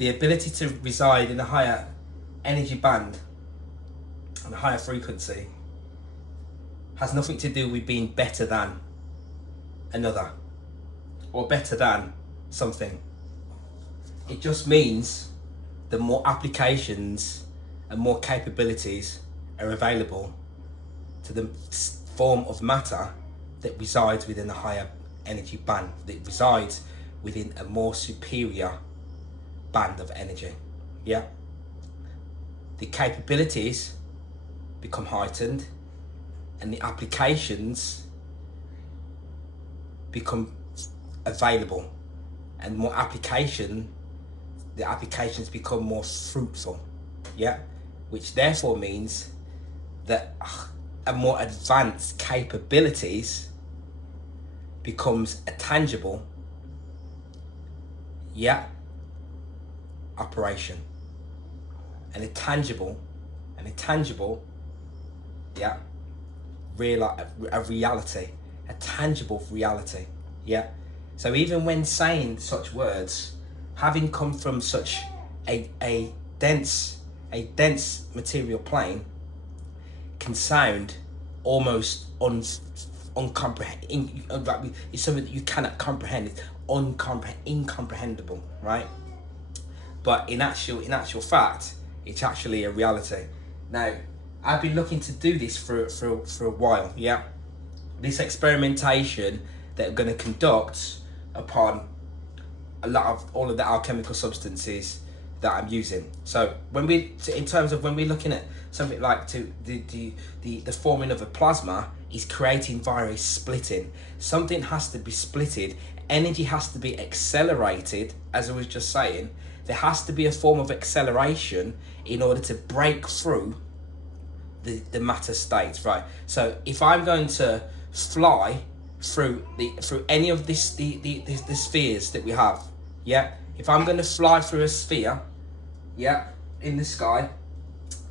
the ability to reside in a higher energy band and a higher frequency has nothing to do with being better than another or better than something. It just means that more applications and more capabilities are available to the form of matter that resides within a higher energy band, that resides within a more superior band of energy. Yeah, the capabilities become heightened and the applications become available, and more the applications become more fruitful. Yeah, which therefore means that a more advanced capabilities becomes a tangible, yeah, operation, and a tangible, yeah, a reality, a tangible reality. Yeah. So even when saying such words, having come from such a dense material plane, can sound almost incomprehensible. It's something that you cannot comprehend. It's incomprehensible, right? But in actual fact, it's actually a reality. Now, I've been looking to do this for a while. Yeah, this experimentation that I'm going to conduct upon all of the alchemical substances that I'm using. So when we're looking at something like the forming of a plasma is creating via a splitting. Something has to be splitted. Energy has to be accelerated, as I was just saying. There has to be a form of acceleration in order to break through the matter states, right? So if I'm going to fly through any of the spheres that we have, yeah, if I'm going to fly through a sphere, yeah, in the sky,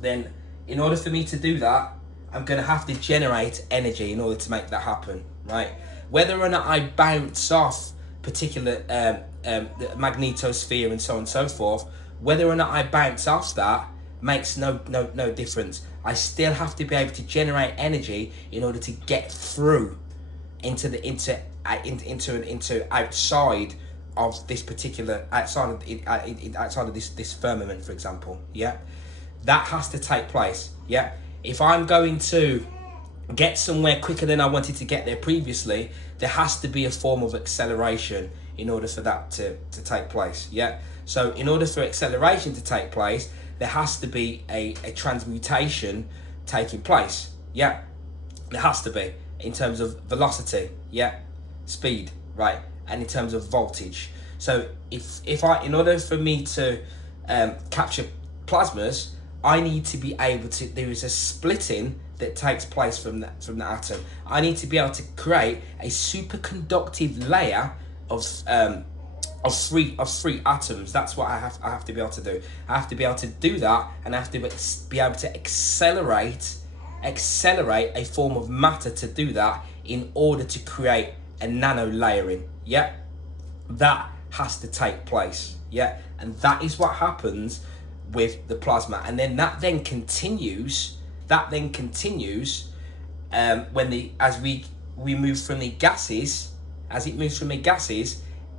then in order for me to do that, I'm going to have to generate energy in order to make that happen, right? Whether or not I bounce off particular the magnetosphere and so on and so forth, whether or not I bounce off that makes no difference. I still have to be able to generate energy in order to get through into outside of this particular outside of this firmament, for example. Yeah, that has to take place. Yeah, if I'm going to get somewhere quicker than I wanted to get there previously, there has to be a form of acceleration in order for that to take place. Yeah, so in order for acceleration to take place, there has to be a transmutation taking place. Yeah, there has to be, in terms of velocity, yeah, speed, right, and in terms of voltage. So in order for me to capture plasmas, I need to be able to, there is a splitting that takes place from the atom. I need to be able to create a superconductive layer of free atoms. That's what I have to be able to do. I have to be able to do that, and I have to be able to accelerate a form of matter to do that in order to create a nano layering. Yeah, that has to take place. Yeah, and that is what happens with the plasma, and then that continues when as we move from the gases,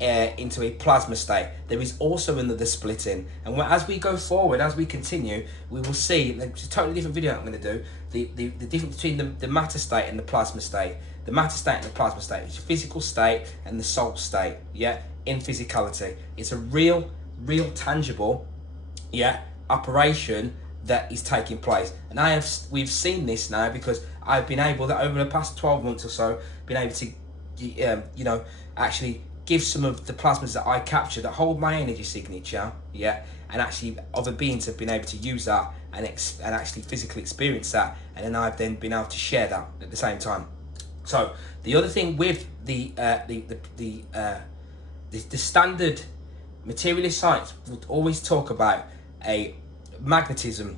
into a plasma state. There is also another splitting, and as we go forward, as we continue, we will see, like, it's a totally different video I'm going to do, the difference between the matter state and the plasma state. The matter state and the plasma state is the physical state and the soul state. Yeah, in physicality, it's a real tangible, yeah, operation that is taking place. And we've seen this now, because I've been able to, over the past 12 months or so, been able to actually give some of the plasmas that I capture that hold my energy signature, yeah, and actually other beings have been able to use that and actually physically experience that, and then I've then been able to share that at the same time. So the other thing with the standard materialist science would always talk about a magnetism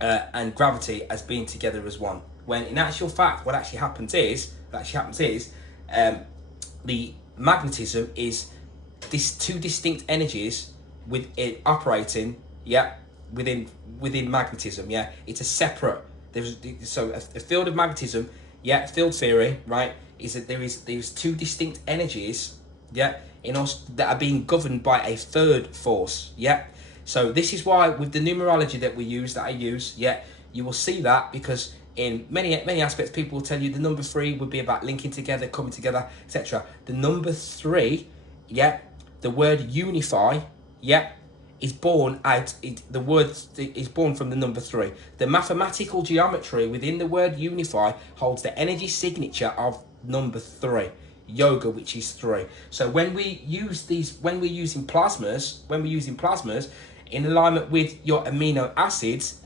and gravity as being together as one, when in actual fact what actually happens is the magnetism is these two distinct energies with it operating, yeah, within magnetism, yeah. It's a separate, so a field of magnetism, yeah, field theory, right, is that there's two distinct energies, yeah, in us that are being governed by a third force, yeah. So this is why with the numerology that I use, yeah, you will see that, because in many aspects people will tell you the number 3 would be about linking together, coming together, etc. The number 3, yeah, the word unify, yeah, is born out, the word is born from the number 3. The mathematical geometry within the word unify holds the energy signature of number 3, yoga, which is 3. So when we use these, when we're using plasmas in alignment with your amino acids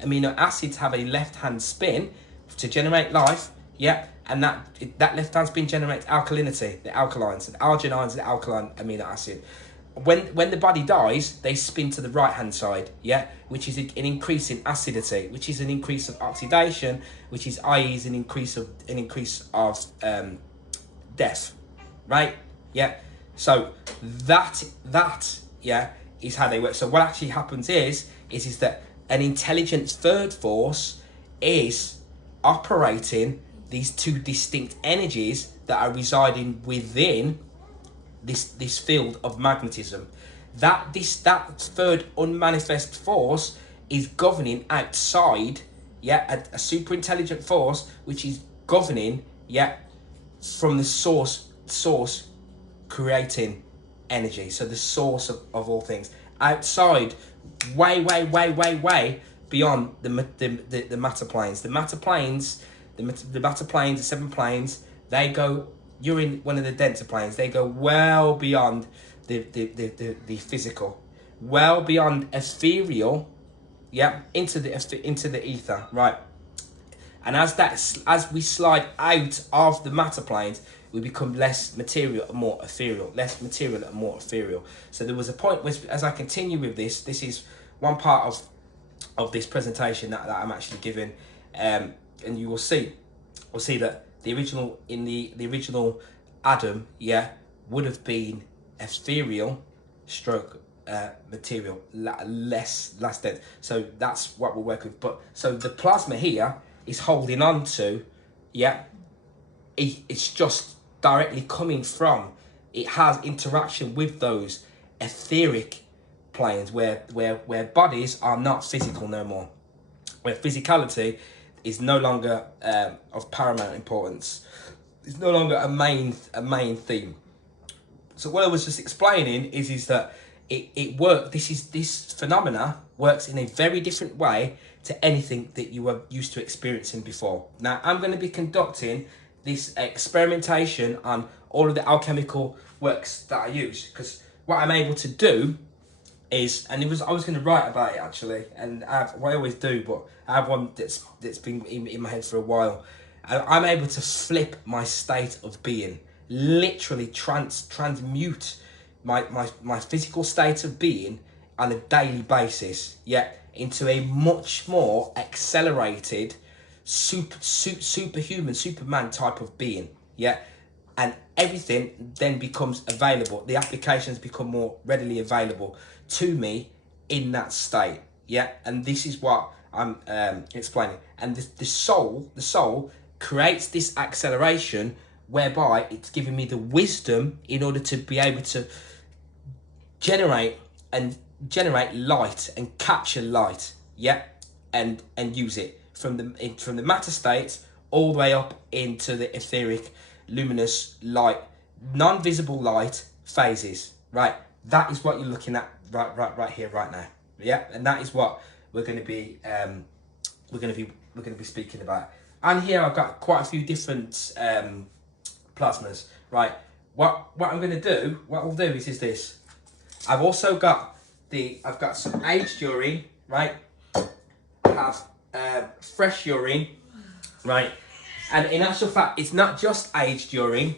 have a left hand spin to generate life, yeah, and that left hand spin generates alkalinity, the alkalines, and arginine is the alkaline amino acid. When the body dies, they spin to the right hand side, yeah, which is an increase in acidity, which is an increase of oxidation, which is i.e. an increase of death, right? Yeah. So that yeah is how they work. So what actually happens is that an intelligent third force is operating these two distinct energies that are residing within this field of magnetism. That third unmanifest force is governing outside, yeah, a super intelligent force which is governing, yeah, from the source creating energy. So the source of all things outside, way beyond the matter planes. The matter planes, the 7 planes, they go, you're in one of the denser planes, they go well beyond the physical, well beyond ethereal, yeah, into the ether, right? And as we slide out of the matter planes, we become less material and more ethereal, So there was a point where, as I continue with this is one part of this presentation that I'm actually giving, and you will see, that the original Adam, yeah, would have been ethereal stroke material, less dense. So that's what we're working with. But so the plasma here is holding on to, yeah, it's just directly coming from, it has interaction with those etheric planes where bodies are not physical no more, where physicality is no longer of paramount importance. It's no longer a main theme. So what I was just explaining is that it works. This phenomena works in a very different way to anything that you were used to experiencing before. Now I'm going to be conducting this experimentation on all of the alchemical works that I use, because what I'm able to do is, and I was going to write about it actually, and I always do, but I have one that's been in my head for a while. I'm able to flip my state of being, literally transmute my physical state of being on a daily basis, yeah, into a much more accelerated, superhuman, Superman type of being, yeah. And everything then becomes available. The applications become more readily available to me in that state, yeah. And this is what I'm explaining. And the soul creates this acceleration whereby it's giving me the wisdom in order to be able to generate light and capture light, yeah, and use it from the matter states all the way up into the etheric, luminous light, non-visible light phases, right? That is what you're looking at right here, right now, yeah. And that is what we're going to be speaking about. And here I've got quite a few different plasmas, right? What I'm going to do, what we'll do is this. I've also got some aged urine, right? I have fresh urine, right? And in actual fact, it's not just aged urine.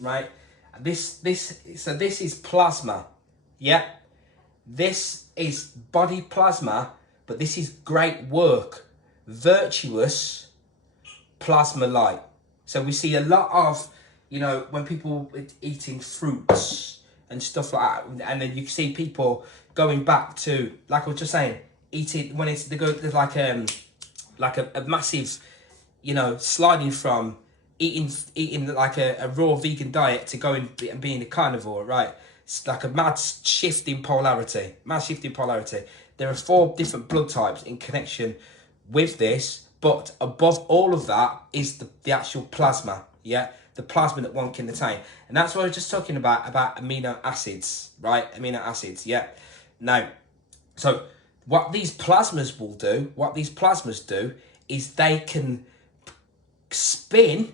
Right? This is plasma, yeah. This is body plasma, but this is great work, virtuous plasma light. So we see a lot of, when people eating fruits and stuff like that. And then you see people going back to, like I was just saying, eating when it's there's like a massive, you know, sliding from eating like a raw vegan diet to going and being a carnivore, right? It's like a mad shift in polarity. There are 4 different blood types in connection with this, but above all of that is the actual plasma, yeah? The plasma that one can attain. And that's what I was just talking about amino acids, right? Amino acids, yeah? Now, so what these plasmas do is they can spin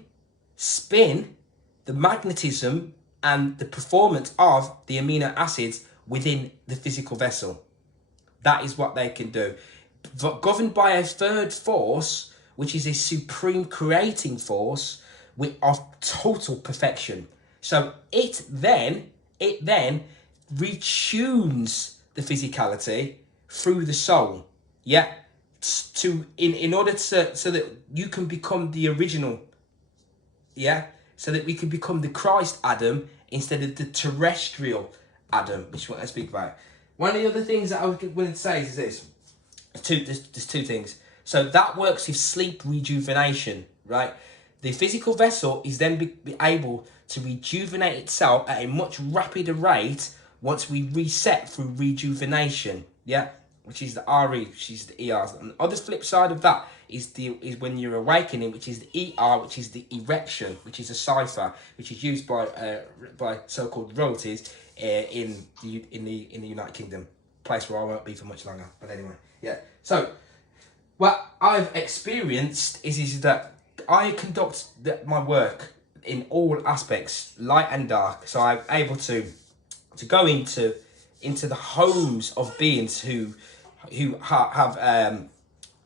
the magnetism and the performance of the amino acids within the physical vessel. That is what they can do. But governed by a third force, which is a supreme creating force of total perfection. So it then retunes the physicality through the soul, yeah, in order to so that you can become the original, yeah, so that we can become the Christ Adam instead of the terrestrial Adam, which is what I speak about. One of the other things that I was going to say is this. There's 2 things. So that works with sleep rejuvenation, right? The physical vessel is then be able to rejuvenate itself at a much rapider rate once we reset through rejuvenation, yeah? Which is the RE, which is the ER. And the other flip side of that is when you're awakening, which is the ER, which is the erection, which is a cipher, which is used by so-called royalties in the United Kingdom, place where I won't be for much longer. But anyway, yeah. So what I've experienced is that I conduct my work in all aspects, light and dark. So I'm able to go into the homes of beings who have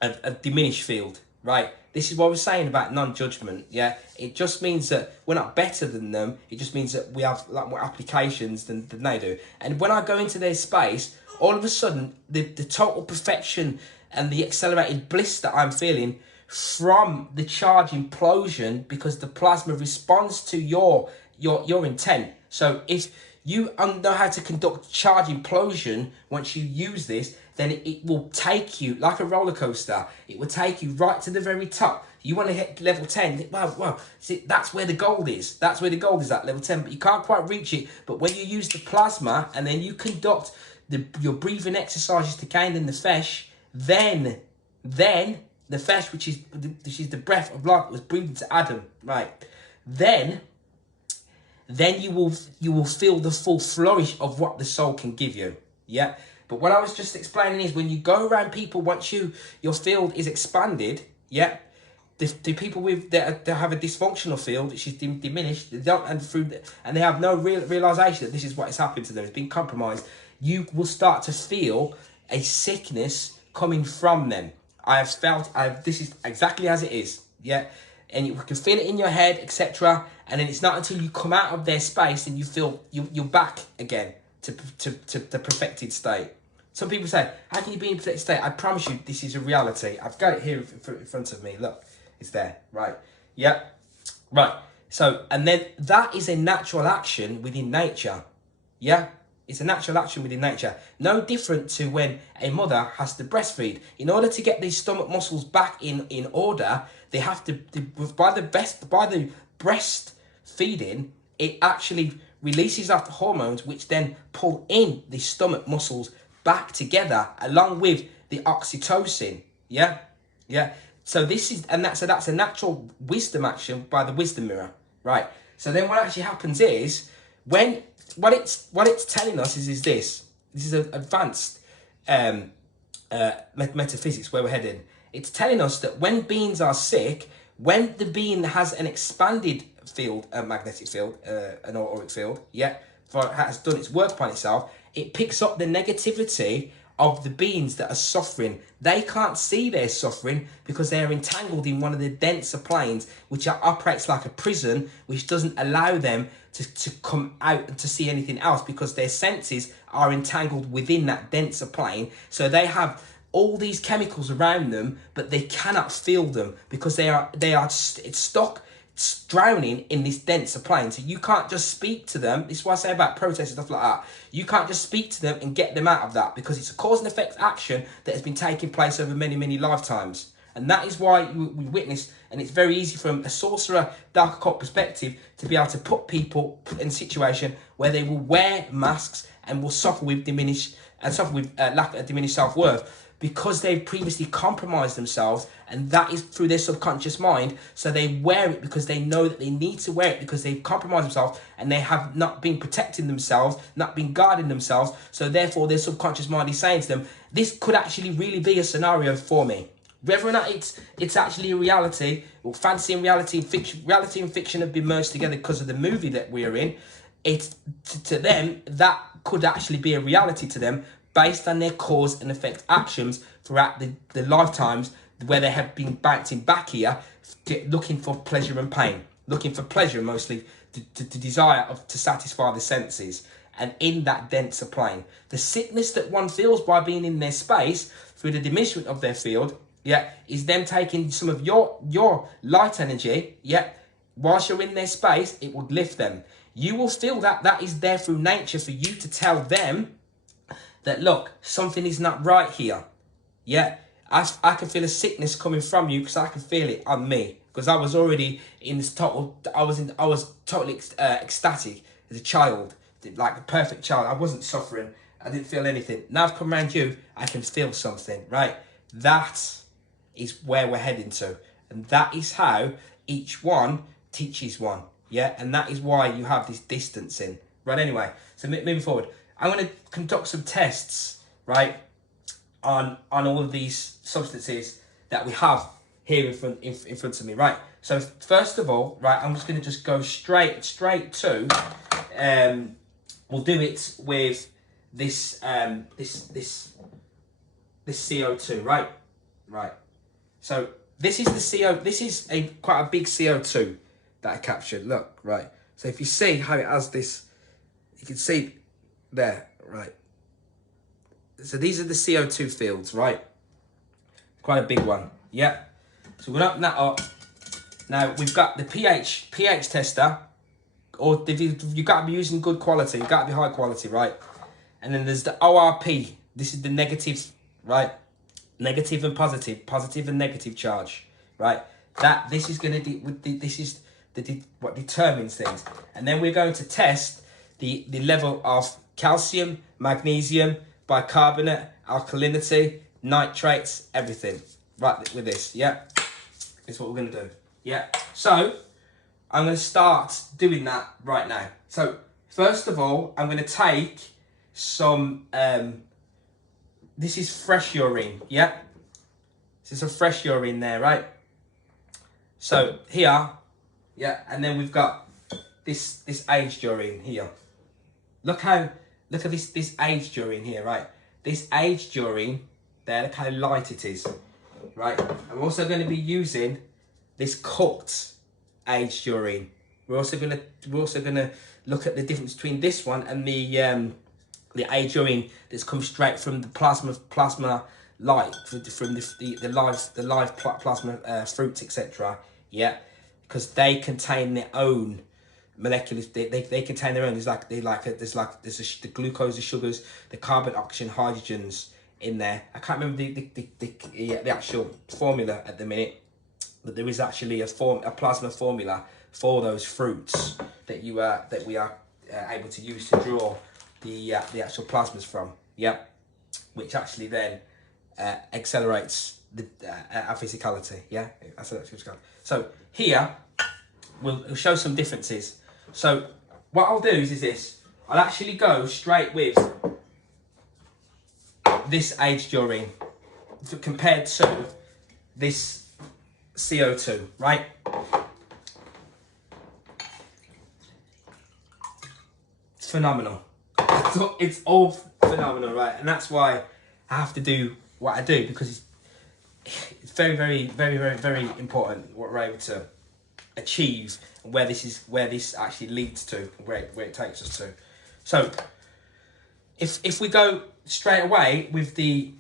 a diminished field, right? This is what we're saying about non-judgment, yeah? It just means that we're not better than them. It just means that we have a lot more applications than they do. And when I go into their space, all of a sudden, the total perfection and the accelerated bliss that I'm feeling from the charge implosion, because the plasma responds to your intent. So if you know how to conduct charge implosion, once you use this, then it will take you like a roller coaster. It will take you right to the very top. You want to hit level 10. Wow. See, that's where the gold is. That's where the gold is at level 10. But you can't quite reach it. But when you use the plasma and then you conduct your breathing exercises to gain the nefesh, then the nefesh, which is the breath of life that was breathed into Adam, right? Then you will feel the full flourish of what the soul can give you. Yeah. But what I was just explaining is when you go around people, once your field is expanded, yeah, the people that have a dysfunctional field, which is diminished, they don't, and they have no realization that this is what has happened to them. It's been compromised. You will start to feel a sickness coming from them. This is exactly as it is, yeah. And you can feel it in your head, etc. And then it's not until you come out of their space and you feel you're back again to the perfected state. Some people say, how can you be in a perfected state? I promise you, this is a reality. I've got it here in front of me. Look, it's there, right? Yeah, right. So, and then that is a natural action within nature. Yeah, it's a natural action within nature. No different to when a mother has to breastfeed. In order to get these stomach muscles back in order, they have to, by the breastfeeding, it actually releases out the hormones, which then pull in the stomach muscles back together, along with the oxytocin. Yeah, yeah. So that's a natural wisdom action by the wisdom mirror, right? So then what actually happens is when what it's telling us is this. This is an advanced metaphysics where we're heading. It's telling us that when beings are sick, when the being has an expanded field, a magnetic field, an au-ric field, yeah, has done its work upon itself, it picks up the negativity of the beings that are suffering. They can't see their suffering because they are entangled in one of the denser planes, which operates like a prison, which doesn't allow them to come out and to see anything else because their senses are entangled within that denser plane. So they have all these chemicals around them, but they cannot feel them because they are stuck drowning in this denser plane. So you can't just speak to them. This is what I say about protests and stuff like that. You can't just speak to them and get them out of that, because it's a cause and effect action that has been taking place over many, many lifetimes. And that is why we witness, and it's very easy from a sorcerer, dark occult perspective to be able to put people in a situation where they will wear masks and will suffer with lack of diminished self-worth, because they've previously compromised themselves, and that is through their subconscious mind. So they wear it because they know that they need to wear it, because they've compromised themselves and they have not been protecting themselves, not been guarding themselves. So therefore their subconscious mind is saying to them, this could actually really be a scenario for me. Whether or not it's actually a reality, or fantasy and reality and fiction have been merged together because of the movie that we're in, it's to them that could actually be a reality to them, based on their cause and effect actions throughout the lifetimes where they have been bouncing back here, looking for pleasure and pain, looking for pleasure mostly, to desire to satisfy the senses, and in that denser plane. The sickness that one feels by being in their space through the diminishment of their field, is them taking some of your light energy, whilst you're in their space, it would lift them. You will feel that is there through nature for you to tell them that, look, something is not right here. I can feel a sickness coming from you, because I can feel it on me, because I was already in this total, I was totally ecstatic as a child, like a perfect child. I wasn't suffering, I didn't feel anything. Now I've come around you, I can feel something, right? That is where we're heading to, and that is how each one teaches one, and that is why you have this distancing, right? Anyway, so moving forward, I'm going to conduct some tests, right, on all of these substances that we have here in front of me, right? So first of all, right, I'm just going to go straight to, we'll do it with this this CO2, right? So this is this is quite a big CO2 that I captured. Look, right. So if you see how it has this, you can see there, right. So these are the CO2 fields, right? Quite a big one, So we're going to open that up. Now we've got the pH tester, or you've got to be using good quality. You've got to be high quality, right? And then there's the ORP. This is the negative, right? Negative and positive and negative charge, right? This is going to what determines things. And then we're going to test the level of calcium, magnesium, bicarbonate, alkalinity, nitrates, everything, right, with this, It's what we're going to do, So I'm going to start doing that right now. So first of all, I'm going to take some, this is fresh urine, This is a fresh urine there, right? So here, and then we've got this aged urine here. Look at this aged urine here, right? This aged urine there, look how light it is, right? I'm also going to be using this cooked aged urine. We're also going to look at the difference between this one and the aged urine that's come straight from the plasma light, from the live plasma fruits, etc. Because they contain their own molecular, they contain their own. There's the glucose, the sugars, the carbon, oxygen, hydrogens in there. I can't remember the actual formula at the minute, but there is actually a plasma formula for those fruits that we are able to use to draw the actual plasmas from, which actually then accelerates our physicality, So here we'll show some differences. So what I'll do is this. I'll actually go straight with this aged urine compared to this CO2, right? It's phenomenal. It's all phenomenal, right? And that's why I have to do what I do, because it's very, very, very, very, very important what we're able to achieve, and where this actually leads to, where it takes us to. So if we go straight away with the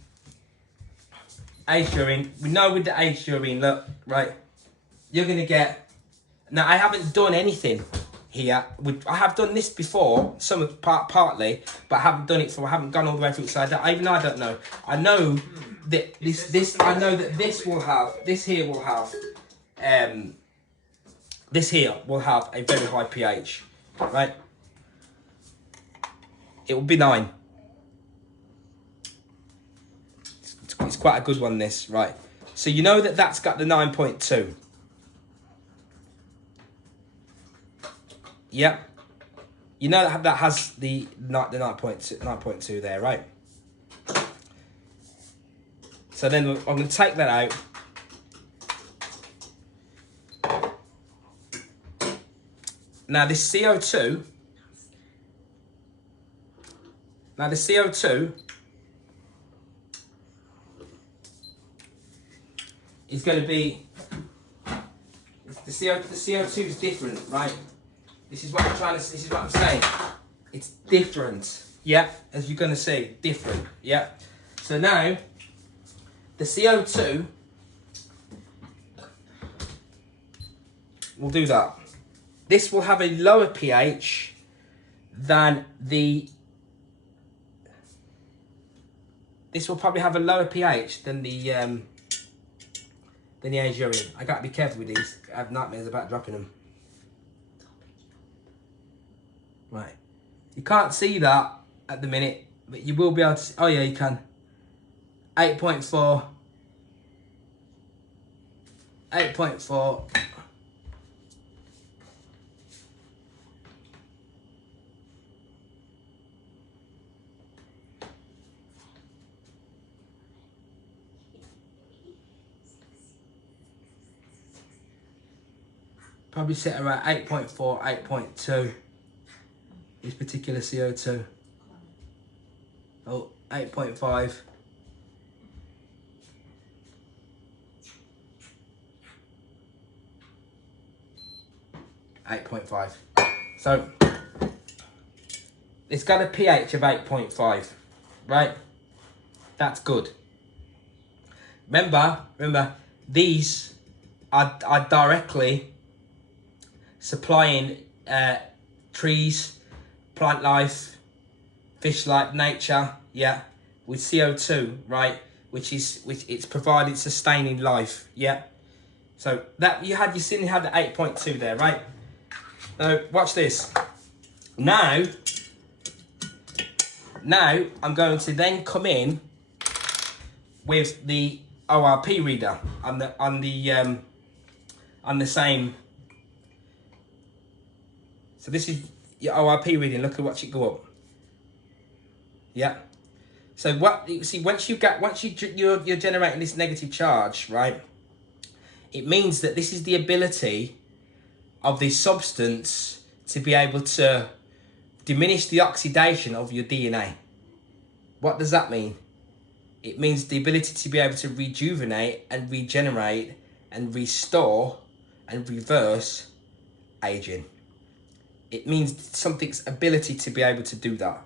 aged urine, we know with the aged urine, look, right, you're going to get Now, I haven't done anything here. I have done this before, partly, but I haven't done it, so I haven't gone all the way through. So even I don't know. I know that I know that this here will have a very high pH, right? It will be 9. It's quite a good one, this, right? So you know that that's got the 9.2. Yep. You know that has the 9.2 there, right? So then I'm going to take that out. Now this CO2. Now the CO2 is going to be, the CO2 is different, right? This is what I'm saying. It's different, yeah, as you're going to see, different, yeah. So now, the CO2, we'll do that. This will have a lower pH than this will probably have a lower pH than the urine. I got to be careful with these. I have nightmares about dropping them. Right. You can't see that at the minute, but you will be able to see. Oh yeah, you can. 8.4. 8.4. Probably set around 8.4, 8.2. This particular CO2. Oh, 8.5. So it's got a pH of 8.5, right? That's good. Remember, these are directly supplying trees, plant life, fish life, nature, yeah, with CO2, right? Which it's provided sustaining life, yeah. So that you seen had the 8.2 there, right? Now watch this. Now I'm going to then come in with the ORP reader on the same. So this is your ORP reading. Look at watch it go up. Yeah. So what you see once you're generating this negative charge, right? It means that this is the ability of this substance to be able to diminish the oxidation of your DNA. What does that mean? It means the ability to be able to rejuvenate and regenerate and restore and reverse aging. It means something's ability to be able to do that.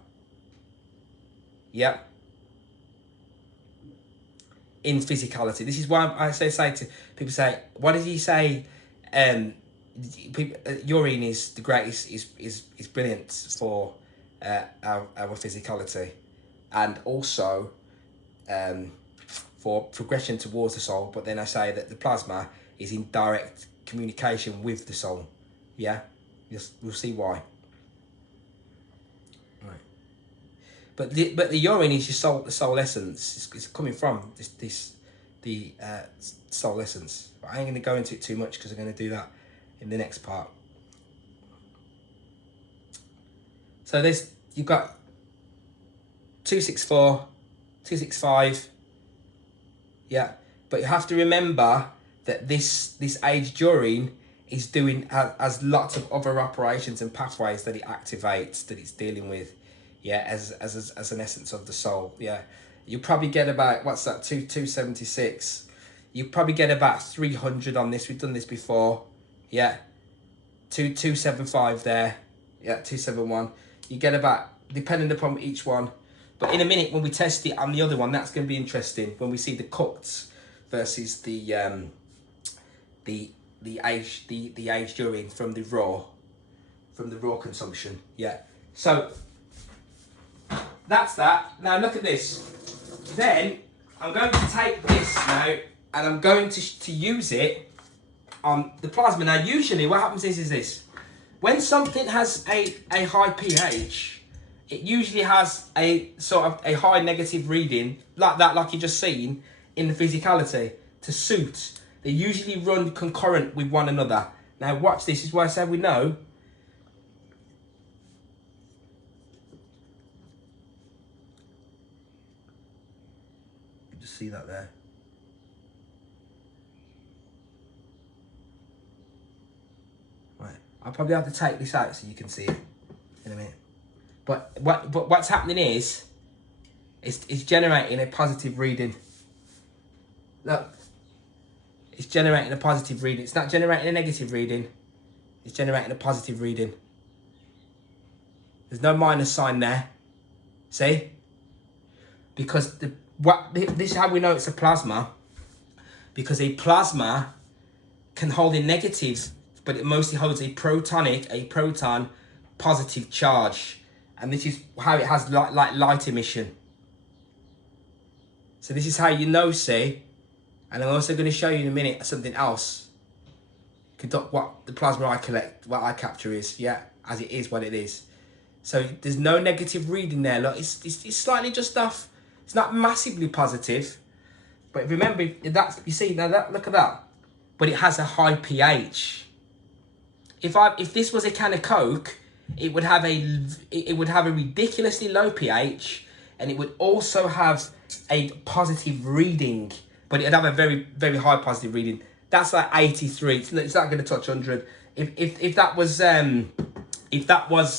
Yeah. In physicality. This is why I say to people, say, what does he say? Urine is the greatest, is brilliant for our physicality, and also for progression towards the soul. But then I say that the plasma is in direct communication with the soul. Yeah, we'll see why. Right. But the urine is your soul essence. It's coming from the soul essence. But I ain't going to go into it too much because I'm going to do that in the next part. So you've got 264, 265. Yeah, but you have to remember that this aged urine is has lots of other operations and pathways that it activates, that it's dealing with. Yeah, as an essence of the soul. Yeah, you probably get about, what's that, 276. You probably get about 300 on this. We've done this before. Yeah, 275 there. Yeah, 271. You get about, depending upon each one. But in a minute, when we test it on the other one, that's going to be interesting. When we see the cooked versus the the aged urine from the raw consumption. Yeah. So that's that. Now look at this. Then I'm going to take this now and I'm going to use it on the plasma. Now usually what happens is this. When something has a high pH, it usually has a sort of a high negative reading like that, like you just seen in the physicality to suit. They usually run concurrent with one another. Now watch this, is why I said we know. Just see that there. Right, I'll probably have to take this out so you can see it in a minute. But what's happening is, it's generating a positive reading. Look, it's generating a positive reading. It's not generating a negative reading. It's generating a positive reading. There's no minus sign there. See? Because this is how we know it's a plasma. Because a plasma can hold a negative, but it mostly holds a proton positive charge. And this is how it has like light emission. So this is how you know, see? And I'm also going to show you in a minute something else. What the plasma I collect, what I capture is, yeah, as it is what it is. So there's no negative reading there. Look, it's slightly just off. It's not massively positive. But remember, that's, you see, now that, look at that. But it has a high pH. If this was a can of Coke, it would have a ridiculously low pH, and it would also have a positive reading. But it'd have a very, very high positive reading. That's like 83. It's not going to touch 100. If that was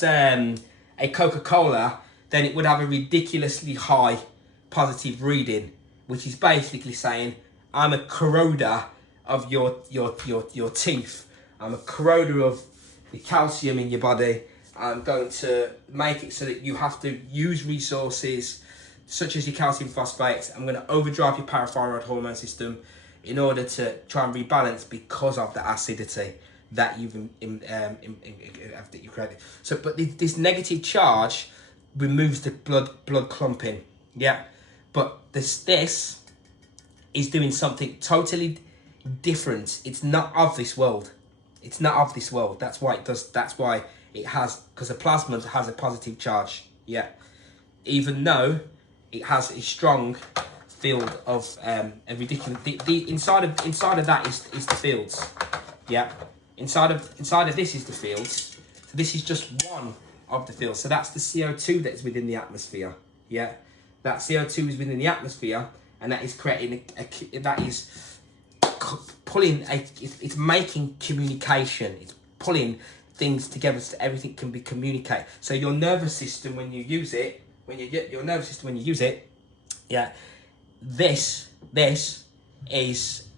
a Coca-Cola, then it would have a ridiculously high positive reading, which is basically saying, I'm a corroder of your teeth. I'm a corroder of the calcium in your body. I'm going to make it so that you have to use resources such as your calcium phosphates. I'm going to overdrive your parathyroid hormone system in order to try and rebalance because of the acidity that you've that you created. So, but this negative charge removes the blood clumping. Yeah, but this is doing something totally different. It's not of this world. It's not of this world. That's why it does. That's why it has, because the plasma has a positive charge. Yeah, even though it has a strong field of a ridiculous. The inside of that is the fields. Yeah, inside of this is the fields. So this is just one of the fields. So that's the CO2 that's within the atmosphere. Yeah, that CO2 is within the atmosphere, and that is creating that is pulling it's making communication. It's pulling things together so everything can be communicated. So your nervous system, when you use it, yeah, this is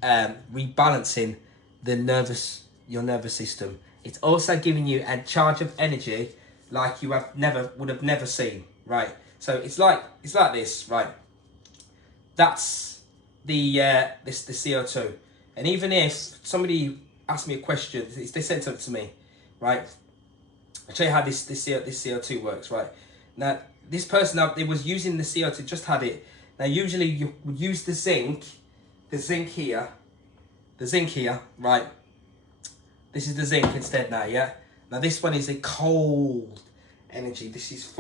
rebalancing your nervous system. It's also giving you a charge of energy like you would have never seen, right? So it's like this, right? That's the CO2. And even if somebody asked me a question, they sent something to me, right? I'll show you how this CO2 works, right? Now, this person out there was using the CO2, just had it. Now, usually you would use the zinc here, right? This is the zinc instead now, yeah? Now, this one is a cold energy. This is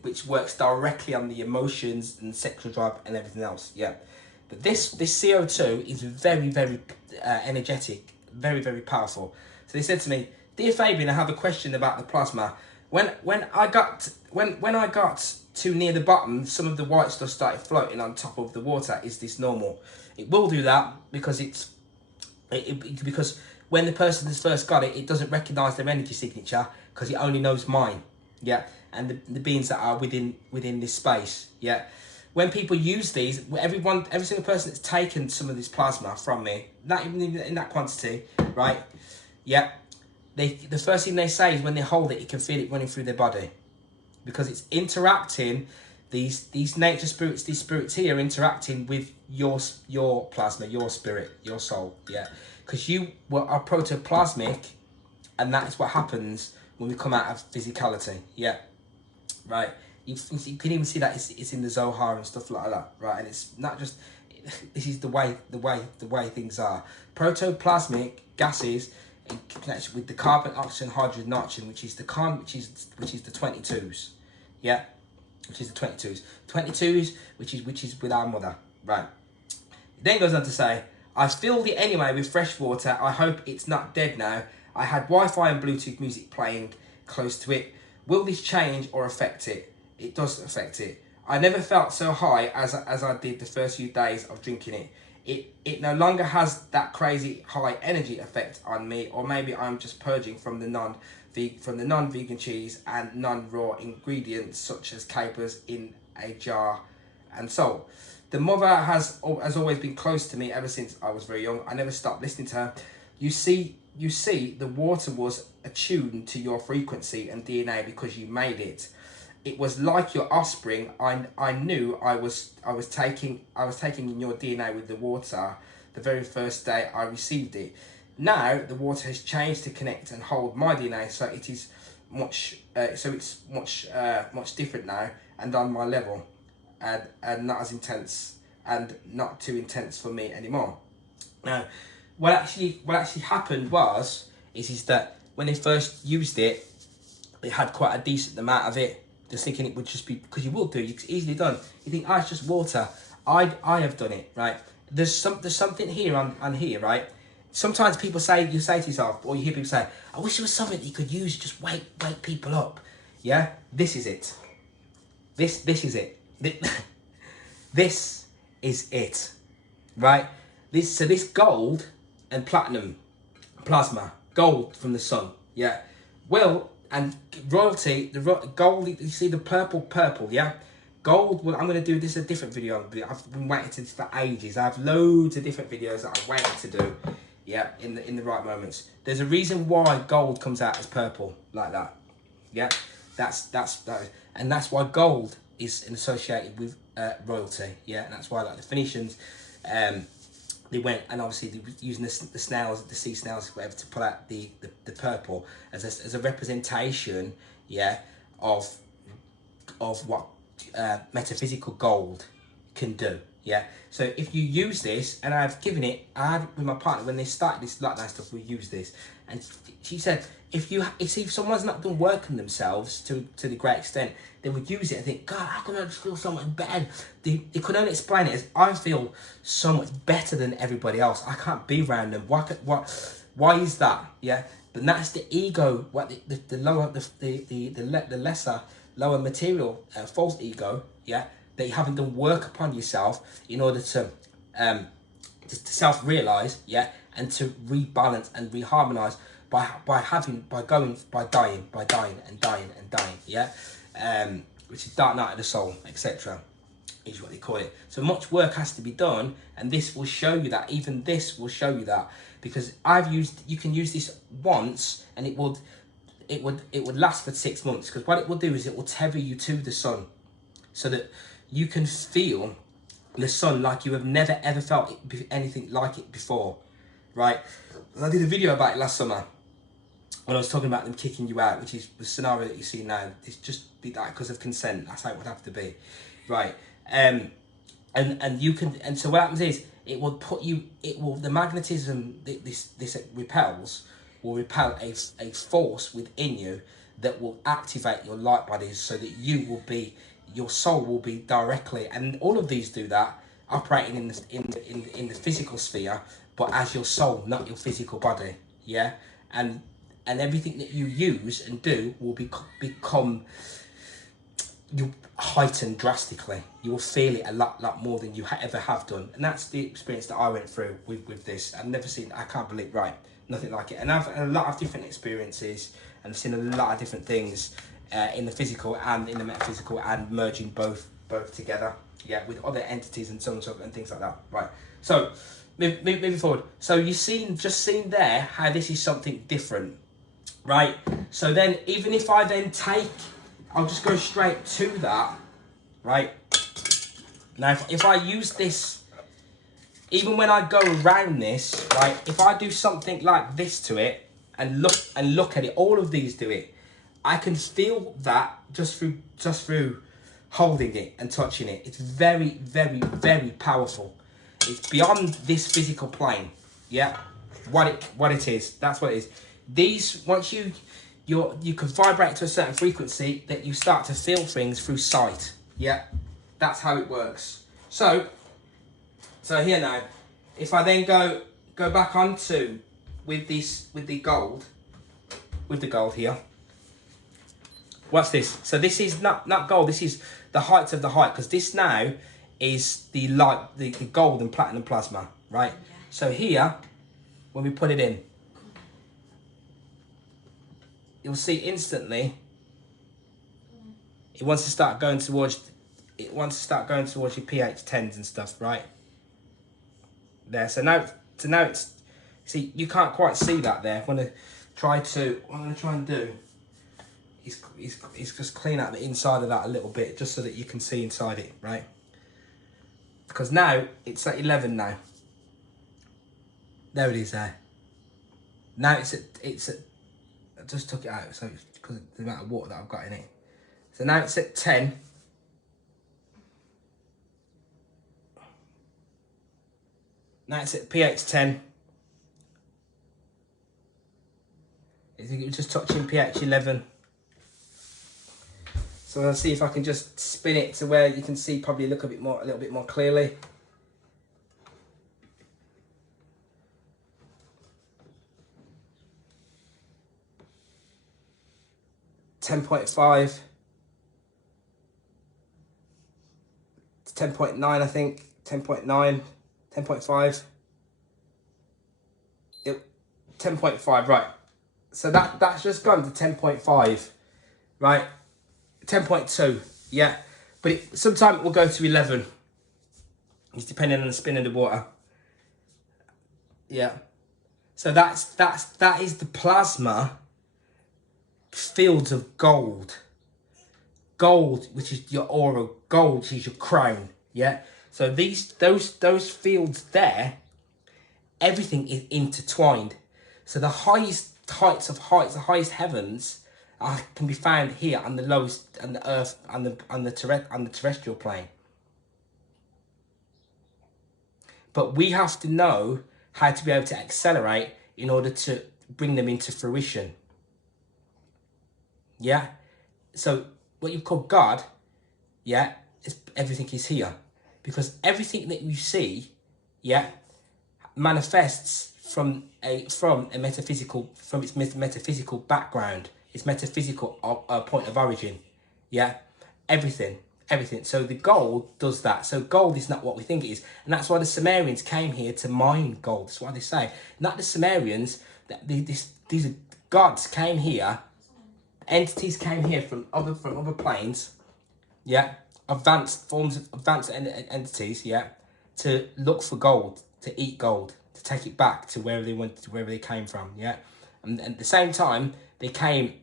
which works directly on the emotions and sexual drive and everything else, yeah? But this CO2 is very, very energetic, very, very powerful. So they said to me, "Dear Fabian, I have a question about the plasma. When I got too near the bottom, some of the white stuff started floating on top of the water. Is this normal?" It will do that because because when the person has first got it, it doesn't recognise their energy signature because it only knows mine, yeah, and the beings that are within this space, yeah. When people use these, every single person that's taken some of this plasma from me, not even in that quantity, right? Yeah, the first thing they say is when they hold it, you can feel it running through their body, because it's interacting these nature spirits, these spirits here, interacting with your plasma, your spirit, your soul. Yeah, because you are protoplasmic, and that is what happens when we come out of physicality. Yeah, right. You can even see that it's in the Zohar and stuff like that, right? And it's not just, this is the way things are. Protoplasmic gases in connection with the carbon, oxygen, hydrogen, nitrogen, which is the 22s, yeah, which is the 22s, which is with our mother, right? It then goes on to say, I filled it anyway with fresh water. I hope it's not dead now. I had Wi-Fi and Bluetooth music playing close to it. Will this change or affect it? It does affect it. I never felt so high as I did the first few days of drinking it. It no longer has that crazy high energy effect on me, or maybe I'm just purging from the non-vegan cheese and non-raw ingredients such as capers in a jar and salt. The mother has always been close to me ever since I was very young. I never stopped listening to her. You see, the water was attuned to your frequency and DNA because you made it. It was like your offspring. I knew I was taking in your DNA with the water the very first day I received it. Now the water has changed to connect and hold my DNA, so it is much different now and on my level, and not as intense and not too intense for me anymore. Now, what actually happened is that when they first used it, they had quite a decent amount of it. Just thinking it would just be, because you will do, it's easily done. You think, it's just water. I have done it, right? There's something here on here, right? Sometimes you say to yourself, or you hear people say, I wish there was something that you could use to just wake people up. Yeah, this is it. This is it. This is it, right? This gold and platinum plasma, gold from the sun, yeah. Well, and royalty, the gold, you see the purple, yeah? Gold, well, I'm going to do this a different video. I've been waiting for ages. I have loads of different videos that I'm waiting to do, yeah, in the right moments. There's a reason why gold comes out as purple, like that, yeah? And that's why gold is associated with royalty, yeah? And that's why, like, the Phoenicians, they went, and obviously they were using the snails, the sea snails, whatever, to pull out the purple as a representation, yeah, of what metaphysical gold can do, yeah. So if you use this, and I've given it, I had with my partner when they started this like that stuff, we use this, and she said if someone's not done work on themselves to the great extent, they would use it and think, God, how come I just feel so much better? They could only explain it as, I feel so much better than everybody else. I can't be around them. Why is that? Yeah, but that's the ego. What the lower the lesser lower material false ego. Yeah, that you haven't done work upon yourself in order to self-realize. Yeah, and to rebalance and reharmonize by dying. Yeah. Which is dark night of the soul, etc. is what they call it. So much work has to be done, and this will show you that. Even this will show you that, because you can use this once, and it would last for 6 months. Because what it will do is it will tether you to the sun, so that you can feel the sun like you have never ever felt anything like it before, right? And I did a video about it last summer, when I was talking about them kicking you out, which is the scenario that you see now. It's just be that because of consent. That's how it would have to be, right? And you can, and so what happens is it will put you. The magnetism this repels will repel a force within you that will activate your light bodies, so that your soul will be directly, and all of these do that, operating in the physical sphere, but as your soul, not your physical body, yeah, and everything that you use and do will become you heightened drastically. You will feel it a lot more than you ever have done, and that's the experience that I went through with this. I've never seen, I can't believe, right, nothing like it. And I've had a lot of different experiences, and I've seen a lot of different things in the physical and in the metaphysical, and merging both together, yeah, with other entities and so on and things like that, right? So moving forward, so you've just seen there how this is something different, right? So then, even if I then I'll just go straight to that, right? Now, if I use this, even when I go around this, right, if I do something like this to it and look at it, all of these do it, I can feel that just through holding it and touching it. It's very, very, very powerful. It's beyond this physical plane. Yeah, what it is. That's what it is. These, once you can vibrate to a certain frequency, that you start to feel things through sight. Yeah, that's how it works. So here now, if I then go back onto with the gold here. What's this? So this is not gold. This is the height of the height, because this now is the light, the gold and platinum plasma, right? So here, when we put it in, you'll see instantly it wants to start going towards your pH 10s and stuff, right? There. So now it's, see, you can't quite see that there. What I'm going to try and do is just clean out the inside of that a little bit, just so that you can see inside it, right? Because now it's at 11 now. There it is there. Now it's at I just took it out, so it's because of the amount of water that I've got in it. So now it's at 10. Now it's at pH 10. I think it was just touching pH 11. So I'll see if I can just spin it to where you can see, probably look a little bit more clearly. .5. It's 10.9, I think. 10.9, 10.5. Yep, 10.5, right. So that's just gone to 10.5, right? 10.2, yeah. But sometimes it will go to 11. It's depending on the spin of the water. Yeah. So that is the plasma fields of gold. Gold, which is your aura. Gold, which is your crown. Yeah. So those fields there, everything is intertwined. So the highest heights of heights, the highest heavens, can be found here on the lowest, on the earth, on the terrestrial plane. But we have to know how to be able to accelerate in order to bring them into fruition. Yeah. So what you call God, yeah, everything is here, because everything that you see, yeah, manifests from its metaphysical background, its metaphysical point of origin. Yeah, everything. So the gold does that. So gold is not what we think it is, and that's why the Sumerians came here to mine gold. That's why they say, not the Sumerians, that these gods came here, entities came here from other planes, yeah, advanced entities, yeah, to look for gold, to eat gold, to take it back to wherever they went, to wherever they came from, yeah. And at the same time, they came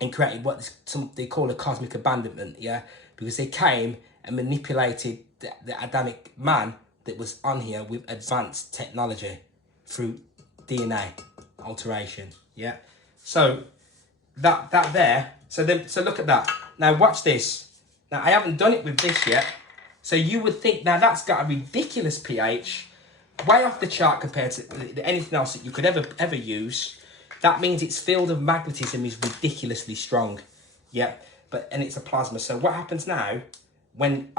and created what they call a cosmic abandonment, yeah, because they came and manipulated the Adamic man that was on here with advanced technology through DNA alteration, yeah. So that there, so look at that. Now watch this. Now I haven't done it with this yet, so you would think now that's got a ridiculous pH, way off the chart compared to anything else that you could ever use. That means its field of magnetism is ridiculously strong, yeah. And it's a plasma. So what happens now when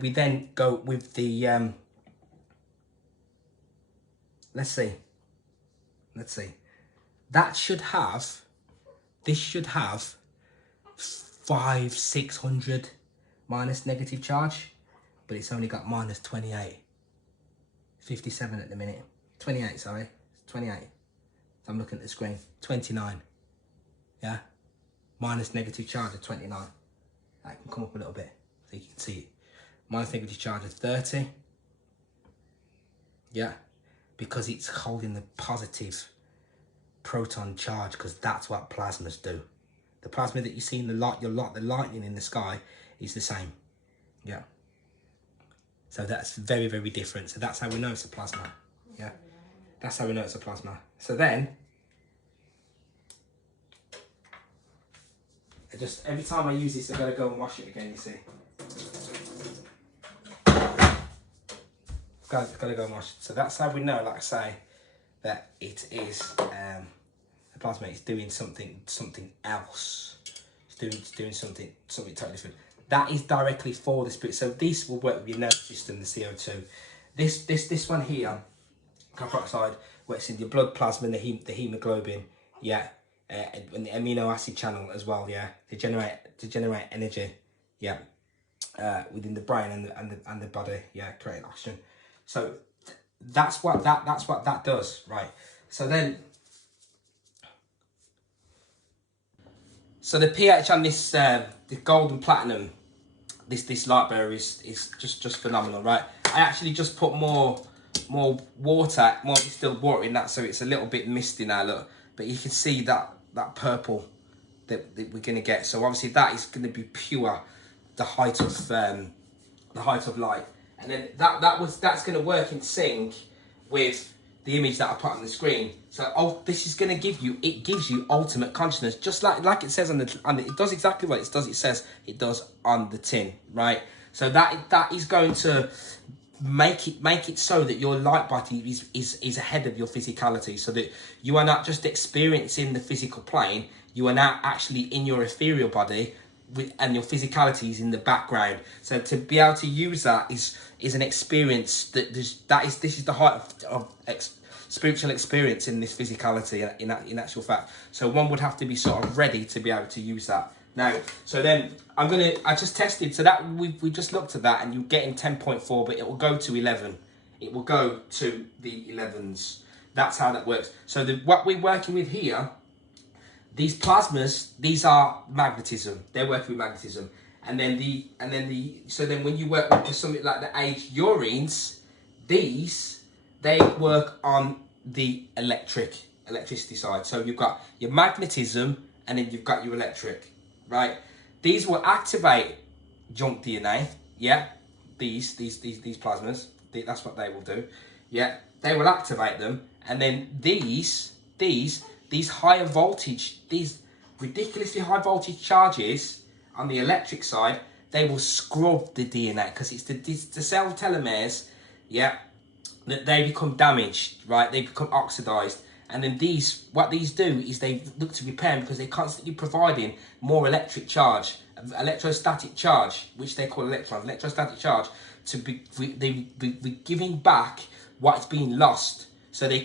we then go with the let's see. This should have 500-600 minus negative charge, but it's only got minus 28. 57 at the minute. 28, sorry. 28. I'm looking at the screen. 29. Yeah? Minus negative charge of 29. That can come up a little bit so you can see it. Minus negative charge of 30. Yeah? Because it's holding the positive proton charge, because that's what plasmas do. The plasma that you see in the light, the lightning in the sky, is the same. Yeah. So that's very, very different. So that's how we know it's a plasma. Yeah. That's how we know it's a plasma. So then, every time I use this, I've got to go and wash it again, you see. Got to go and wash it. So that's how we know, like I say, that it is a plasma. It's doing something else. It's doing something totally different. That is directly for the spirit. So this will work with your nervous system, the CO2. This one here, carbon dioxide, works in your blood plasma and the hemoglobin, yeah, and the amino acid channel as well, yeah, to generate energy, yeah, within the brain and the body, yeah, creating oxygen. So that's what that does, right? So then, so the pH on this the gold and platinum, this light bearer is just phenomenal, right? I actually just put more water, more distilled water in that, so it's a little bit misty now, look. But you can see that purple that we're gonna get. So obviously that is gonna be pure, the height of light. And then that's gonna work in sync with the image that I put on the screen. So this is gonna give you, it gives you ultimate consciousness, just like it says on the it does exactly what it does. It says it does on the tin, right? So that is going to make it so that your light body is ahead of your physicality, so that you are not just experiencing the physical plane, you are now actually in your ethereal body, and your physicality is in the background. So to be able to use that is an experience this is the height of spiritual experience in this physicality in actual fact. So one would have to be sort of ready to be able to use that. Now, so then I just tested, so that we just looked at that, and you're getting 10.4, but it will go to 11. It will go to the 11s. That's how that works. So what we're working with here, these plasmas, these are magnetism. They're working with magnetism. And then so then when you work with something like the aged urines, they work on the electricity side. So you've got your magnetism, and then you've got your electric. Right, these will activate junk DNA. Yeah, these plasmas. That's what they will do. Yeah, they will activate them, and then these higher voltage, these ridiculously high voltage charges on the electric side, they will scrub the DNA, because it's the cell telomeres. Yeah, that they become damaged. Right, they become oxidized. And then what these do is they look to repair them, because they're constantly providing more electric charge, electrostatic charge, which they call electrons, electrostatic charge, to be giving back what's being lost. So they're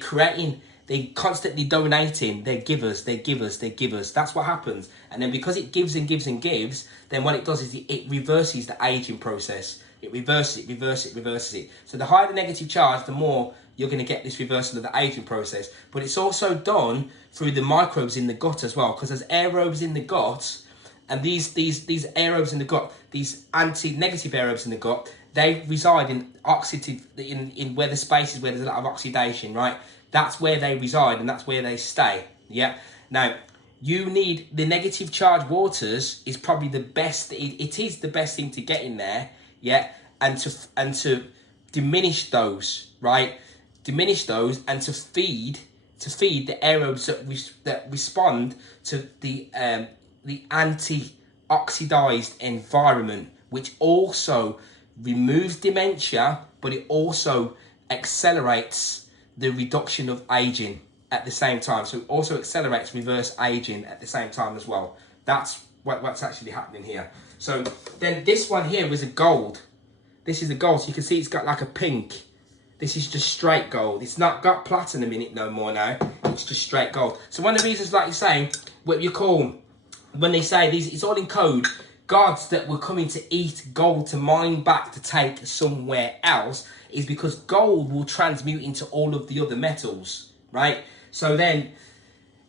constantly donating. They're givers. That's what happens. And then because it gives and gives and gives, then what it does is it reverses the aging process. It reverses it. So the higher the negative charge, the more you're going to get this reversal of the aging process. But it's also done through the microbes in the gut as well, because there's aerobes in the gut, and these aerobes in the gut, these anti-negative aerobes in the gut, they reside in oxidative, in where the spaces where there's a lot of oxidation, right? That's where they reside, and that's where they stay. Yeah. Now, you need the negative charged waters is probably the best. It is the best thing to get in there. Yeah, and to diminish those, right? Diminish those, and to feed the aerobes that respond to the anti-oxidized environment, which also removes dementia, but it also accelerates the reduction of aging at the same time. So it also accelerates reverse aging at the same time as well. That's what's actually happening here. So then this one here was a gold. This is a gold. So you can see it's got like a pink. This is just straight gold. It's not got platinum in it no more now. It's just straight gold. So one of the reasons, like you're saying, what you call, when they say these, it's all in code, gods that were coming to eat gold, to mine back, to take somewhere else, is because gold will transmute into all of the other metals, right? So then,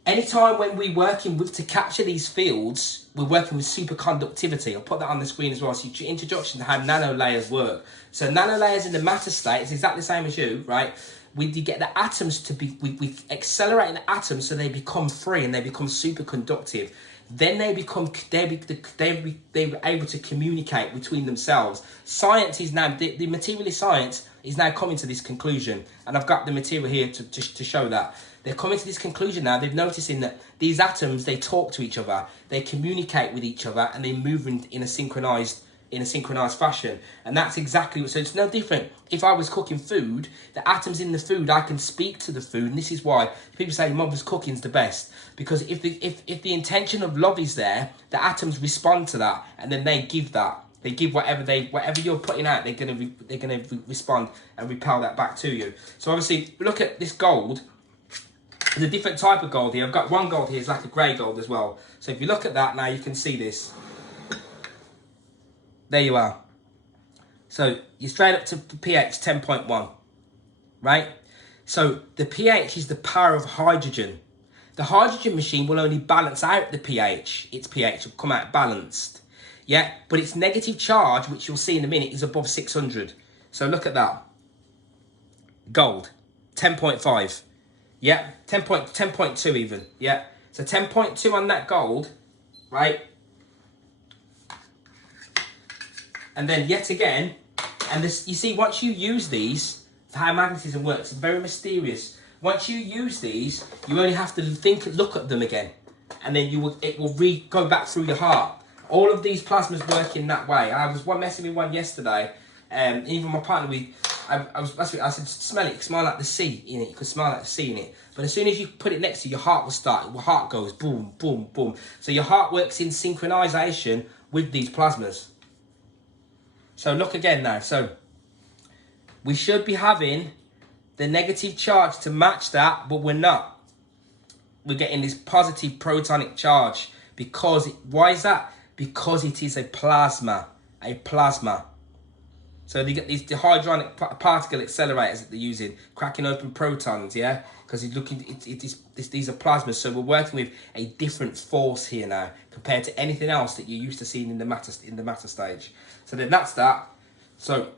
anytime when we're working with, to capture these fields, we're working with superconductivity. I'll put that on the screen as well. So introduction to how nano layers work. So nano layers in the matter state is exactly the same as you, right? we get the atoms to be, we accelerate the atoms so they become free and they become superconductive. Then they become, they're able to communicate between themselves. Science is now, the materialist science is now coming to this conclusion. And I've got the material here to show that. They're coming to this conclusion now. They're noticing that these atoms, they talk to each other, they communicate with each other, and they move in a synchronized fashion. And that's exactly what, so it's no different. If I was cooking food, the atoms in the food, I can speak to the food, and this is why people say mother's cooking's the best, because if the intention of love is there, the atoms respond to that, and then they give that. They give whatever you're putting out, they're gonna respond and repel that back to you. So obviously, look at this gold. There's a different type of gold here. I've got one gold here, it's like a grey gold as well. So if you look at that now, you can see this. There you are. So you're straight up to pH 10.1, right? So the pH is the power of hydrogen. The hydrogen machine will only balance out the pH. Its pH will come out balanced. Yeah, but its negative charge, which you'll see in a minute, is above 600. So look at that. Gold, 10.5. Yeah, 10.2 even. Yeah, so 10.2 on that gold, right? And then yet again, and this, you see, once you use these, how magnetism works, it's very mysterious. Once you use these, you only have to look at them again, and then it will go back through your heart. All of these plasmas work in that way. I was messing with one yesterday, even my partner, I said, smell it, smell like the sea in it. You could smell like the sea in it. But as soon as you put it next to your heart, your heart goes boom, boom, boom. So your heart works in synchronization with these plasmas. So look again now. So we should be having the negative charge to match that, but we're not. We're getting this positive protonic charge because, why is that? Because it is a plasma, So they get these the hadronic particle accelerators that they're using, cracking open protons, yeah? Because these are plasmas, so we're working with a different force here now compared to anything else that you're used to seeing in the matter stage. So then that's that. So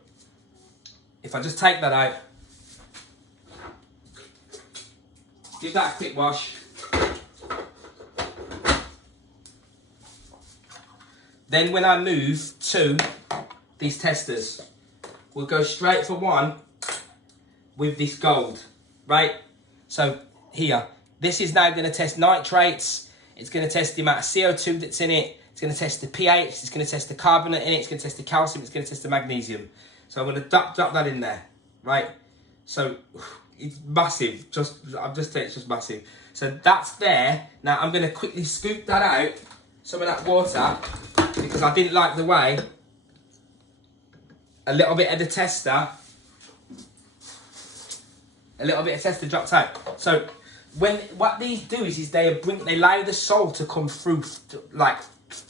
if I just take that out, give that a quick wash. Then when I move to these testers, we'll go straight for one with this gold, right? So here, this is now going to test nitrates. It's going to test the amount of CO2 that's in it. It's going to test the pH. It's going to test the carbonate in it. It's going to test the calcium. It's going to test the magnesium. So I'm going to drop that in there, right? So it's massive. I'm just saying it's just massive. So that's there. Now I'm going to quickly scoop that out, some of that water, because I didn't like the way a little bit of the tester dropped out. So what these do is they allow the soul to come through, like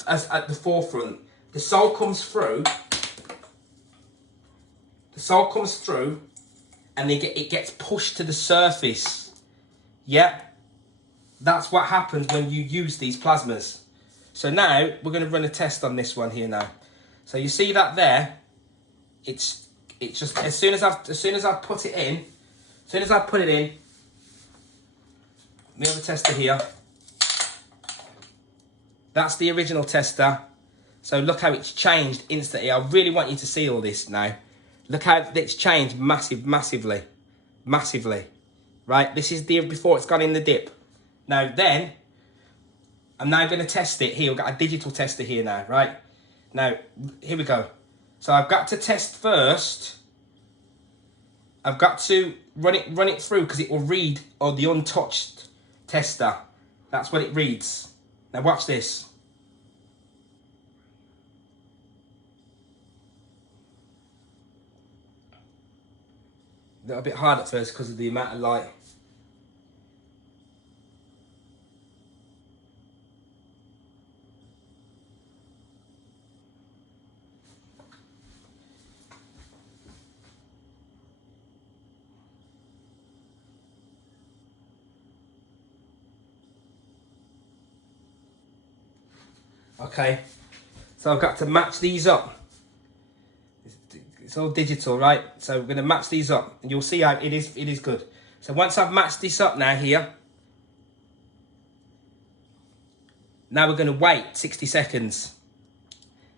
as at the forefront. The soul comes through. And it gets pushed to the surface. Yeah, that's what happens when you use these plasmas. So now we're going to run a test on this one here now. So you see that there. It's just as soon as I put it in, we have a tester here. That's the original tester. So look how it's changed instantly. I really want you to see all this now. Look how it's changed massively. Right? This is the before it's gone in the dip. Now then, I'm now going to test it here. We've got a digital tester here now, right? Now, here we go. So I've got to test first. I've got to run it through because it will read on the untouched tester. That's what it reads. Now watch this. A little bit hard at first because of the amount of light. Okay, so I've got to match these up. It's all digital, right? So we're going to match these up, and you'll see how it is good. So once I've matched this up now here, now we're going to wait 60 seconds.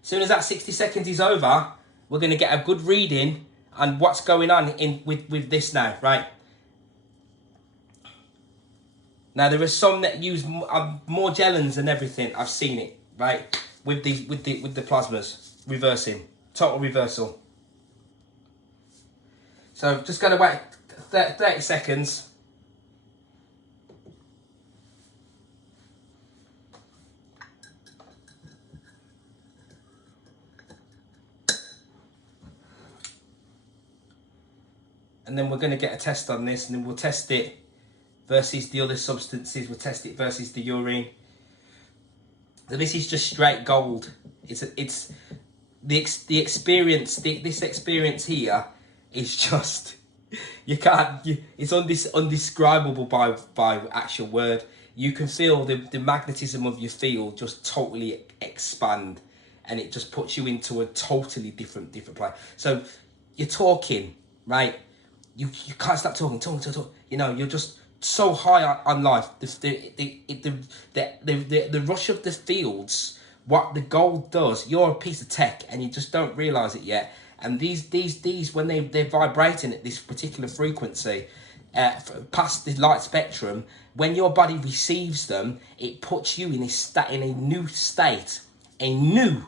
As soon as that 60 seconds is over, we're going to get a good reading on what's going on with this now, right? Now there are some that use more gelans and everything. I've seen it, right? With the plasmas reversing, total reversal. So just going to wait 30 seconds. And then we're going to get a test on this, and then we'll test it versus the other substances. We'll test it versus the urine. So this is just straight gold. It's the experience. This experience here is just it's undescribable by actual word. You can feel the magnetism of your field just totally expand, and it just puts you into a totally different place. So you're talking, right? You can't stop talking. You know, you're just so high on life. The rush of the fields, what the gold does, you're a piece of tech and you just don't realise it yet. And these when they're vibrating at this particular frequency, past the light spectrum, when your body receives them, it puts you in a new state. A new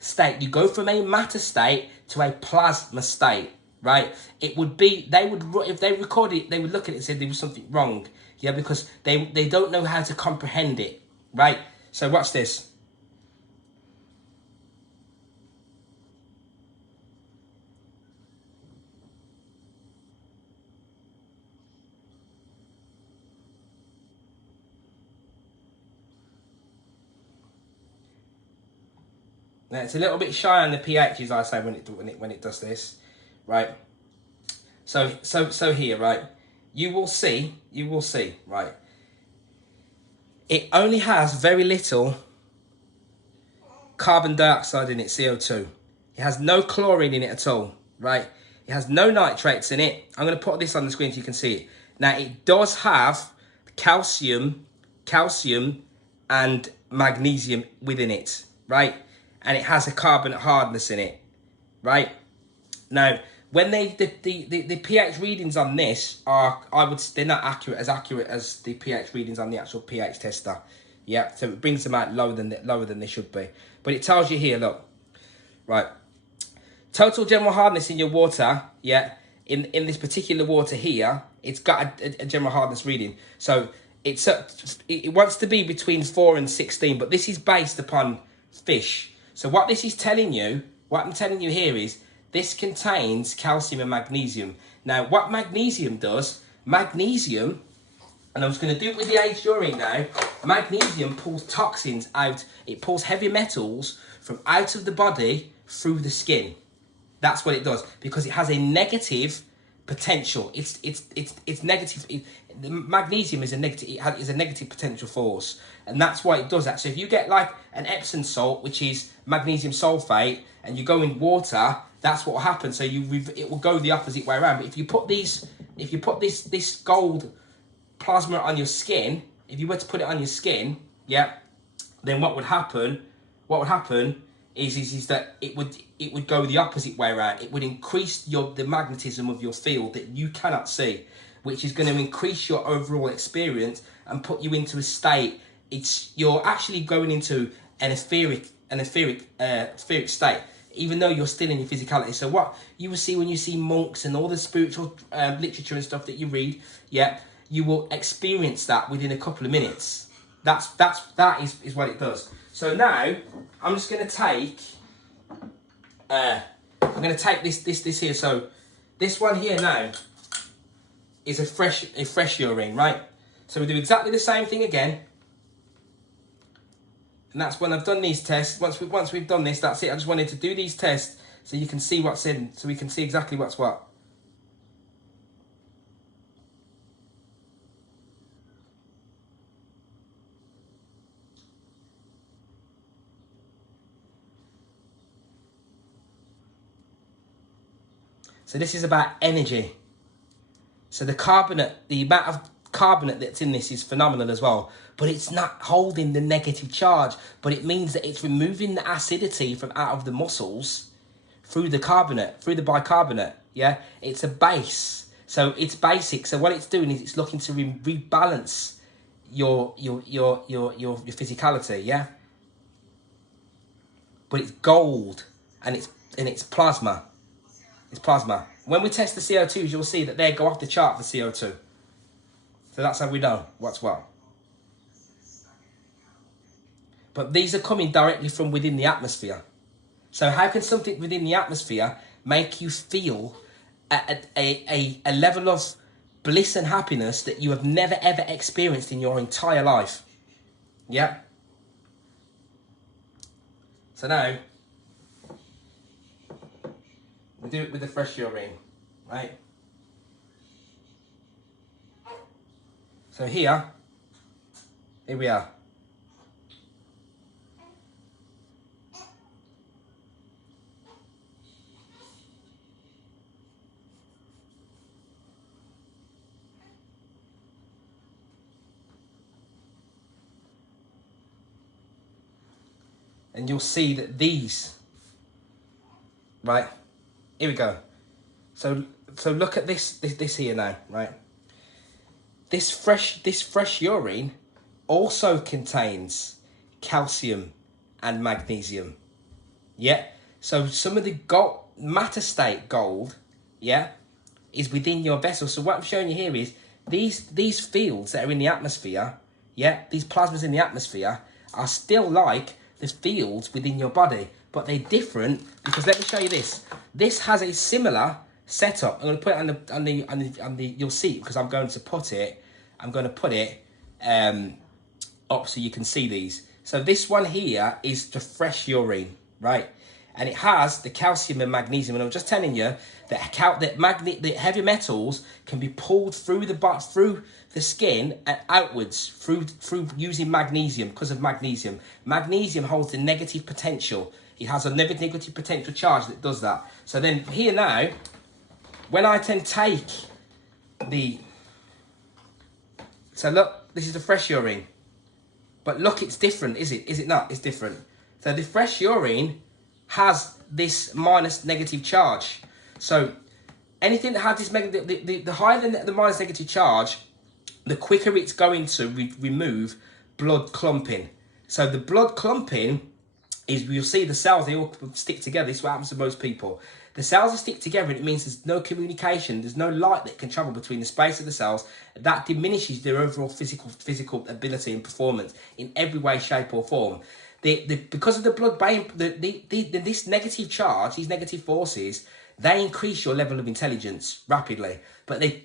state. You go from a matter state to a plasma state. Right, it would be, if they recorded it, they would look at it and say there was something wrong, yeah, because they don't know how to comprehend it, right? So watch this. Now it's a little bit shy on the pH, as I say, when it does this, right? So here, right, you will see, right, it only has very little carbon dioxide in it, CO2. It has no chlorine in it at all, right? It has no nitrates in it. I'm going to put this on the screen so you can see it. Now, it does have calcium, and magnesium within it, right? And it has a carbon hardness in it, right? Now, when the pH readings on this are, they're not as accurate as the pH readings on the actual pH tester. Yeah, so it brings them out lower than they should be. But it tells you here, look, right, total general hardness in your water, yeah, in this particular water here, it's got a general hardness reading. So it wants to be between 4 and 16, but this is based upon fish. So what this is telling you, what I'm telling you here is, this contains calcium and magnesium. Now, what magnesium does, and I'm just going to do it with the aged urine now, magnesium pulls toxins out. It pulls heavy metals from out of the body through the skin. That's what it does, because it has a negative potential. It's negative. The magnesium is a negative. It is a negative potential force, and that's why it does that. So if you get like an Epsom salt, which is magnesium sulfate, and you go in water, that's what will happen. So it will go the opposite way around. But if you put this gold plasma on your skin, if you were to put it on your skin, yeah, then what would happen? Is that it would go the opposite way around. It would increase the magnetism of your field that you cannot see, which is going to increase your overall experience and put you into a state. You're actually going into an etheric state, even though you're still in your physicality. So what you will see when you see monks and all the spiritual literature and stuff that you read, yeah, you will experience that within a couple of minutes. That is what it does. So now I'm just going to take this here. So this one here now is a fresh urine, right? So we do exactly the same thing again. And that's when I've done these tests. Once we've done this, that's it. I just wanted to do these tests so you can see what's in, so we can see exactly what's what. So this is about energy. So the carbonate, the amount of carbonate that's in this is phenomenal as well. But it's not holding the negative charge. But it means that it's removing the acidity from out of the muscles through the carbonate, through the bicarbonate. Yeah, it's a base. So it's basic. So what it's doing is it's looking to rebalance your physicality. Yeah. But it's gold, and it's plasma. It's plasma. When we test the CO2s, you'll see that they go off the chart for CO2. So that's how we know what's what. But these are coming directly from within the atmosphere. So how can something within the atmosphere make you feel a level of bliss and happiness that you have never ever experienced in your entire life? Yeah. So now, we do it with the fresh urine, right? So here we are. And you'll see that these, right? Here we go. So look at this here now, right? This fresh urine also contains calcium and magnesium. Yeah. So some of the gold, matter state gold, yeah, is within your vessel. So what I'm showing you here is these fields that are in the atmosphere, yeah, these plasmas in the atmosphere are still like the fields within your body, but they're different because let me show you this. This has a similar setup. I'm going to put it on the you'll see because I'm going to put it up so you can see these. So this one here is the fresh urine, right? And it has the calcium and magnesium. And I'm just telling you that the heavy metals can be pulled through the skin and outwards through using magnesium because of magnesium. Magnesium holds the negative potential. It has a negative potential charge that does that. So then here now, when I then take the... So look, this is the fresh urine. But look, it's different, is it? Is it not? It's different. So the fresh urine has this minus negative charge. So anything that has this the higher the minus negative charge, the quicker it's going to remove blood clumping. So the blood clumping is, you'll see the cells, they all stick together. This is what happens to most people. The cells will stick together and it means there's no communication, there's no light that can travel between the space of the cells. That diminishes their overall physical ability and performance in every way, shape or form. Because of the blood brain, this negative charge, these negative forces, they increase your level of intelligence rapidly. But the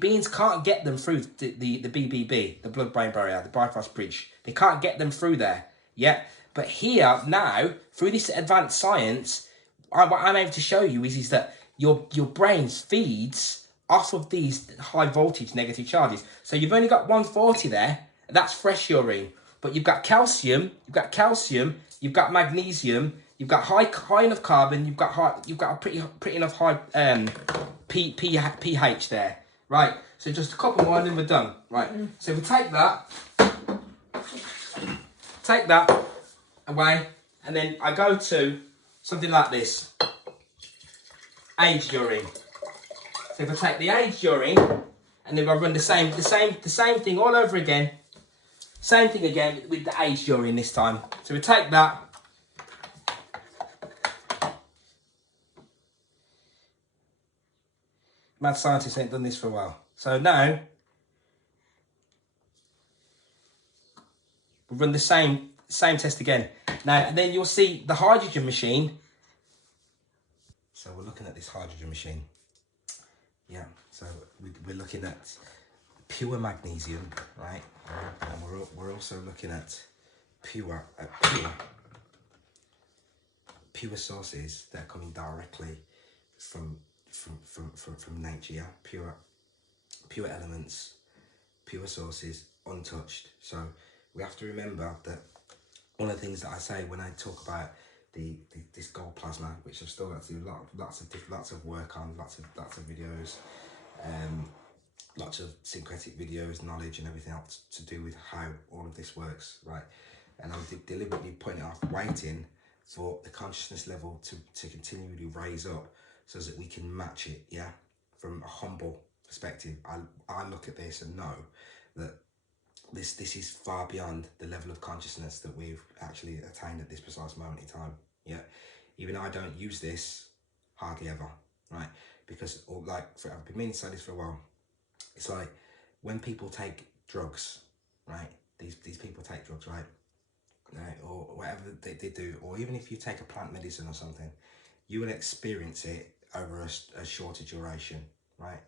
beings can't get them through the BBB, the blood-brain barrier, the Bifrost Bridge. They can't get them through there. Yeah. But here now, through this advanced science, what I'm able to show you is that your brain feeds off of these high voltage negative charges. So you've only got 140 there. That's fresh urine. But you've got calcium, you've got magnesium, you've got high enough carbon, you've got a pretty enough high pH there. Right. So just a couple more and then we're done. Right. So we take that away, and then I go to something like this. Aged urine. So if I take the aged urine and then I run the same thing all over again. Same thing again with the aged urine this time. So we take that. Mad scientists ain't done this for a while. So now we run the same test again. Now, and then you'll see the hydrogen machine. So we're looking at this hydrogen machine. Yeah, so we're looking at pure magnesium, right? And we're also looking at pure sources that are coming directly from nature. Yeah? Pure elements, pure sources, untouched. So we have to remember that one of the things that I say when I talk about this gold plasma, which I've still got to do lots of work on, lots of videos, lots of syncretic videos, knowledge and everything else to do with how all of this works, right? And I'm deliberately putting it off, waiting for the consciousness level to continually raise up so that we can match it, yeah? From a humble perspective, I look at this and know that this is far beyond the level of consciousness that we've actually attained at this precise moment in time, yeah? Even I don't use this hardly ever, right? Because, or like, I've been meaning to say this for a while. It's like when people take drugs, right? These people take drugs, right? Or whatever they do, or even if you take a plant medicine or something, you will experience it over a shorter duration, right?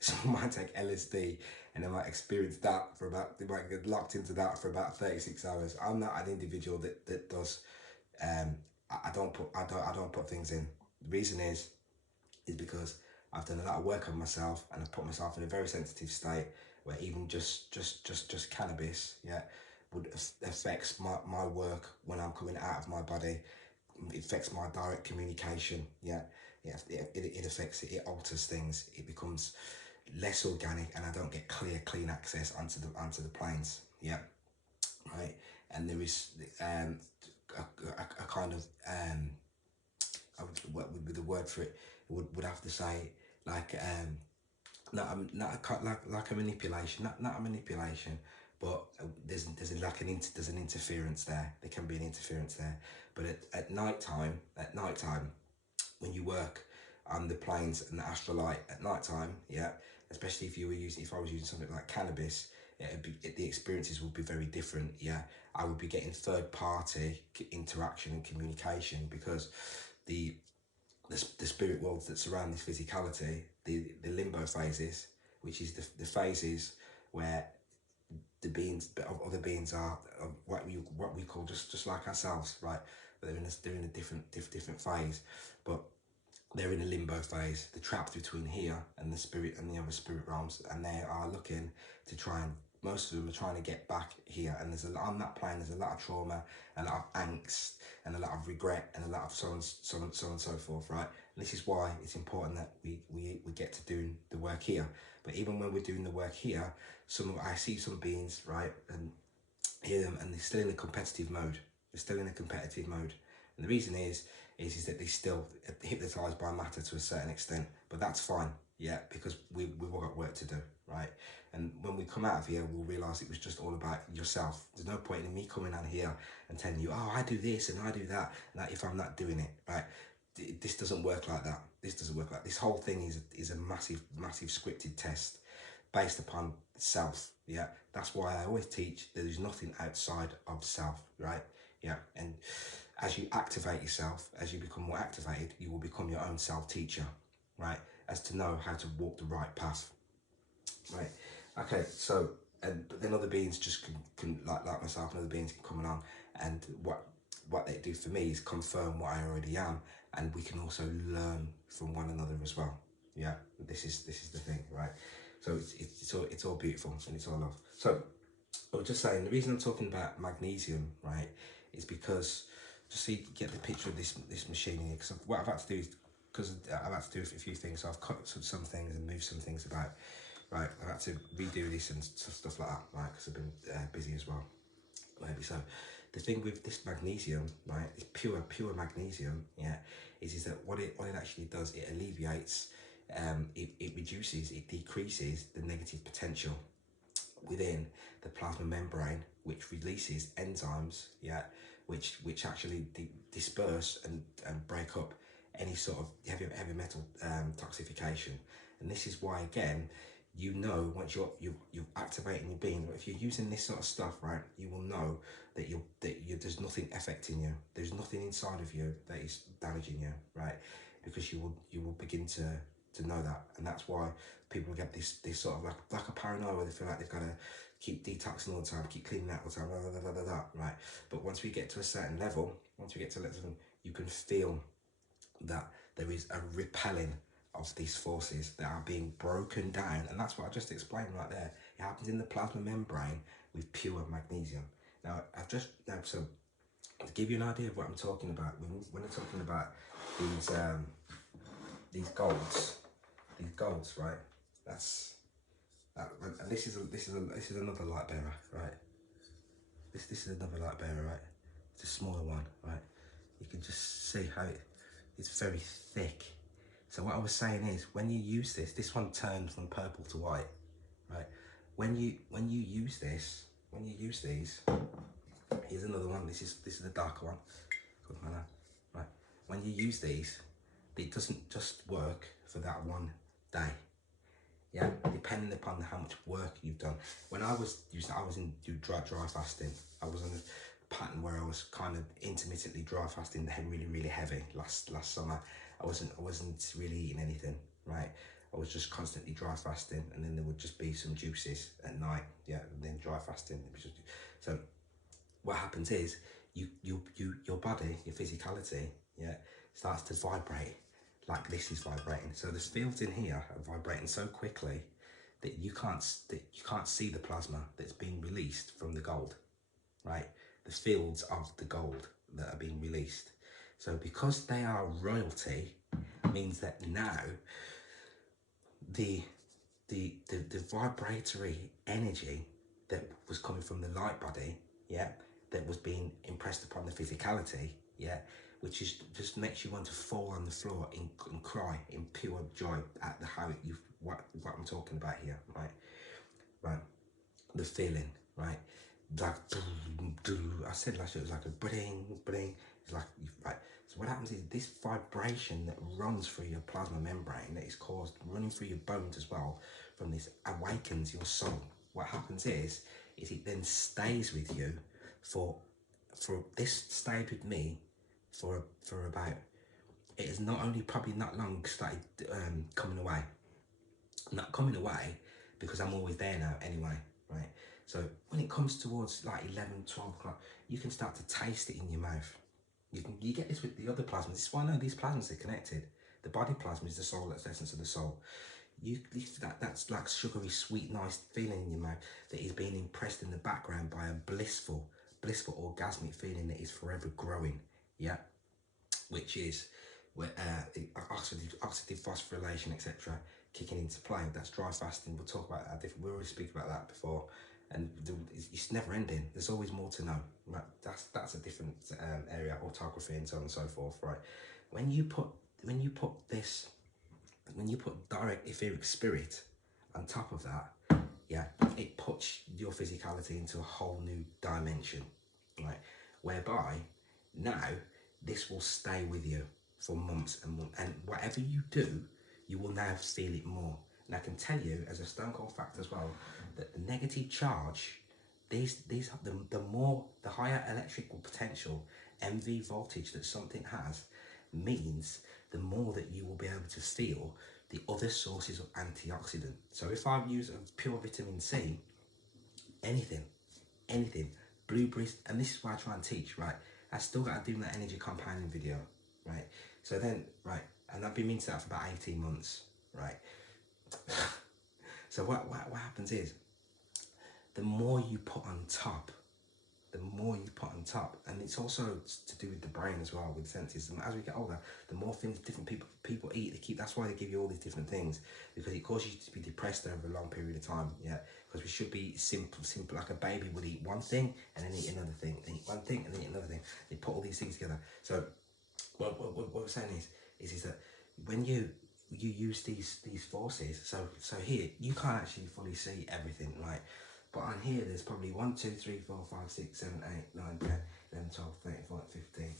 Someone might take LSD and they might experience that for about, they might get locked into that for about 36 hours. I'm not an individual that does, I don't put things in. The reason is because I've done a lot of work on myself and I've put myself in a very sensitive state where even just cannabis, yeah, would affects my work when I'm coming out of my body. It affects my direct communication, yeah. It affects it, it alters things. It becomes less organic and I don't get clean access onto the planes, yeah, right. And there is a kind of with the word for it, would have to say like not a manipulation, not a manipulation, but there's like there's an interference there. There can be an interference there, but at night time, when you work on the planes and the astral light at night time, yeah, especially if I was using something like cannabis, the experiences would be very different, yeah. I would be getting third party interaction and communication because the spirit worlds that surround this physicality, the limbo phases, which is the phases where the beings of other beings are what we call just like ourselves, right? But they're in a different phase, but they're in a limbo phase. They're trapped between here and the spirit and the other spirit realms, and they are looking to try and, most of them are trying to get back here. And on that plane, there's a lot of trauma, a lot of angst, and a lot of regret, and a lot of so on and so forth, right? And this is why it's important that we get to do the work here. But even when we're doing the work here, I see some beings, right, and hear them, and they're still in a competitive mode. They're still in a competitive mode. And the reason is that they're still hypnotized by matter to a certain extent, but that's fine, yeah, because we've all got work to do, right? And when we come out of here, we'll realize it was just all about yourself. There's no point in me coming on here and telling you, oh, I do this and I do that, if I'm not doing it, right? This doesn't work like that. This whole thing is a massive scripted test based upon self, yeah. That's why I always teach there is nothing outside of self, right? Yeah. And as you activate yourself, as you become more activated, you will become your own self-teacher, right? As to know how to walk the right path, right? Okay, so, but then other beings just can like myself and other beings can come along, and what they do for me is confirm what I already am, and we can also learn from one another as well. Yeah, this is the thing, right? So it's all beautiful and it's all love. So I was just saying, the reason I'm talking about magnesium, right, is because just so you get the picture of this machine here, because what I've had to do is, because I've had to do a few things, so I've cut some things and moved some things about, right? I've had to redo this and stuff like that, right, because I've been busy as well, maybe. So the thing with this magnesium, right, is pure magnesium, yeah, is that what it actually does, it alleviates, it reduces, it decreases the negative potential within the plasma membrane, which releases enzymes, yeah, which actually disperse and break up any sort of heavy metal toxification. And this is why, again, you know, once you're activating your being, if you're using this sort of stuff, right, you will know that there's nothing affecting you. There's nothing inside of you that is damaging you, right? Because you will begin to know that. And that's why people get this sort of like a paranoia where they feel like they've got to keep detoxing all the time, keep cleaning out all the time, blah, blah, blah, right? But once we get to a certain level, you can feel that there is a repelling of these forces that are being broken down. And that's what I just explained right there. It happens in the plasma membrane with pure magnesium. So To give you an idea of what I'm talking about, when I'm talking about these golds, right? That's that, and this is another light bearer, right? This is another light bearer, right? It's a smaller one, right? You can just see how it's very thick. So what I was saying is, when you use this one turns from purple to white, right? When you use this, when you use these, here's another one. This is the darker one. Good man, right? When you use these, it doesn't just work for that one day. Yeah, depending upon how much work you've done. When I was in dry fasting. I was on a pattern where I was kind of intermittently dry fasting, really heavy. Last summer, I wasn't really eating anything, right? I was just constantly dry fasting, and then there would just be some juices at night, yeah, and then dry fasting. So what happens is your body, your physicality, yeah, starts to vibrate like this is vibrating. So the fields in here are vibrating so quickly that you can't see the plasma that's being released from the gold, right? The fields of the gold that are being released. So because they are royalty, means that now the vibratory energy that was coming from the light body, yeah, that was being impressed upon the physicality, yeah, which is just makes you want to fall on the floor and cry in pure joy at the how you what I'm talking about here, right, the feeling, right, like I said last year, it was like a bling. It's like right. So what happens is this vibration that runs through your plasma membrane, that is caused running through your bones as well, from this awakens your soul. What happens is it then stays with you for this stayed with me for about, it is not only probably not long started coming away. Not coming away because I'm always there now anyway, right? So when it comes towards like 11, 12 o'clock, you can start to taste it in your mouth. You get this with the other plasmas. This is why I know these plasmas are connected. The body plasma is the soul, that's the essence of the soul. That's like sugary, sweet, nice feeling in your mouth that is being impressed in the background by a blissful, orgasmic feeling that is forever growing. Yeah, which is where oxidative phosphorylation, etc., kicking into play. That's dry fasting. We'll talk about that. We already speak about that before, and it's never ending. There's always more to know. Right? That's a different area, autography and so on and so forth. Right? When you put direct etheric spirit on top of that, yeah, it puts your physicality into a whole new dimension, right? Whereby now this will stay with you for months and months, and whatever you do, you will now feel it more. And I can tell you, as a stone cold fact as well, that the negative charge, the higher electrical potential, MV voltage that something has, means the more that you will be able to feel the other sources of antioxidant. So if I use a pure vitamin C, anything, blueberries, and this is why I try and teach, right? I still got to do that energy compounding video, right? So then, right, and I've been into that for about 18 months, right? So what happens is, the more you put on top, and it's also to do with the brain as well, with senses. And as we get older, the more things different people eat, that's why they give you all these different things, because it causes you to be depressed over a long period of time. Yeah, because we should be simple, like a baby would eat one thing and then eat another thing, and eat one thing and then eat another thing. They put all these things together. So what we're saying is that when you use these forces, so here you can't actually fully see everything, right? But on here, there's probably 1, 2, 3, 4, 5, 6, 7, 8, 9, 10, 11, 12, 13, 14, 15.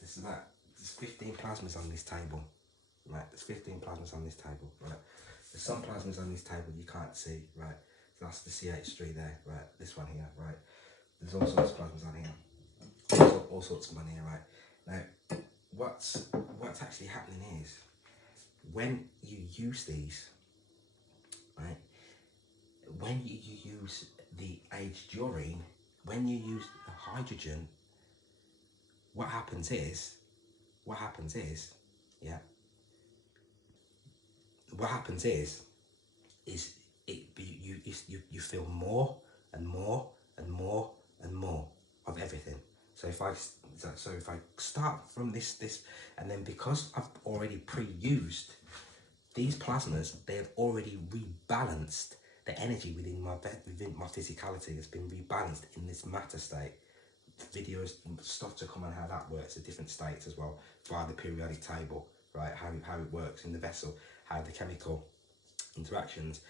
There's 15 plasmas on this table, right? There's 15 plasmas on this table, right? There's some plasmas on this table you can't see, right? So that's the CH3 there, right? This one here, right? There's all sorts of plasmas on here. There's all sorts of money here, right? Now, what's actually happening is, when you use these, right? When you use the aged urine, when you use the hydrogen, what happens is, yeah, what happens is you feel more and more and more and more of everything. So if I So if I start from this, and then because I've already pre-used these plasmas, they have already rebalanced the energy within my physicality. Has been rebalanced in this matter state. Videos and stuff to come on how that works at different states as well via the periodic table, right? How it works in the vessel, how the chemical interactions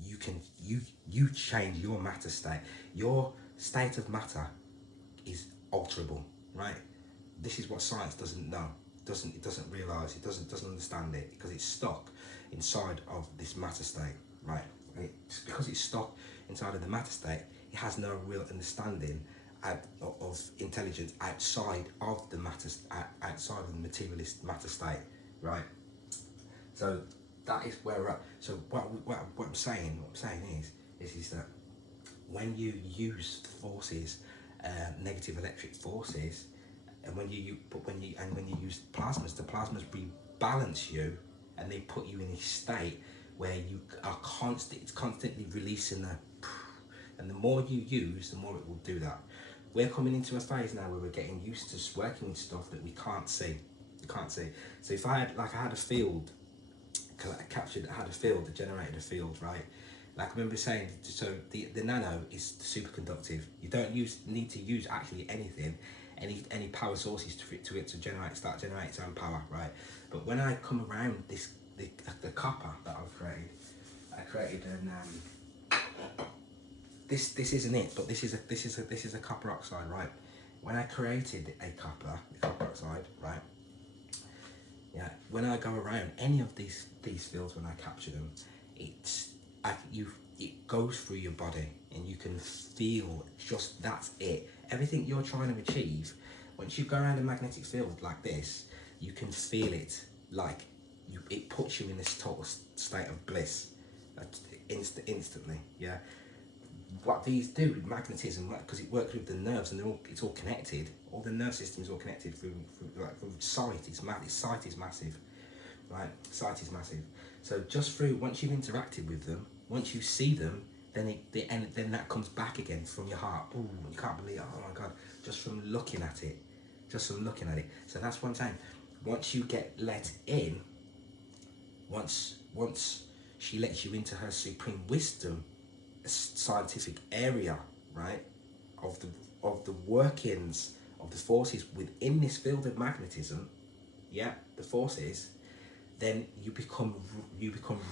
you change your matter state. Your state of matter is alterable, right? This is what science doesn't know, it doesn't realize, it doesn't understand it, because it's stuck inside of this matter state, right? Because it's stuck inside of the matter state, it has no real understanding of intelligence outside of the matter, outside of the materialist matter state, right? So that is where we're at. So what I'm saying is that when you use forces, negative electric forces, and when you use plasmas, the plasmas rebalance you, and they put you in a state where you are constantly releasing and the more you use, the more it will do that. We're coming into a phase now where we're getting used to working with stuff that we can't see. So if I had a field captured, had a field that generated a field, right? Like I remember saying, so the nano is superconductive. You don't need to use actually anything, any power sources to it to start generating its own power, right? But when I come around the copper that I created an this isn't it, but this is a copper oxide, right? When I created the copper oxide, right? Yeah, when I go around any of these fields, when I capture them, it goes through your body, and you can feel just that's it. Everything you're trying to achieve, once you go around a magnetic field like this, you can feel it, like it puts you in this total state of bliss, instantly. Yeah. What these do with magnetism, because it works with the nerves, and it's all connected. All the nerve system is all connected through sight. Sight is massive, right? Sight is massive. So just through, once you've interacted with them, once you see them, then then that comes back again from your heart. Ooh, you can't believe it. Oh my God! Just from looking at it, So that's what I'm saying. Once you get let in, once she lets you into her supreme wisdom, scientific area, right, of the workings of the forces within this field of magnetism, yeah, the forces, then you become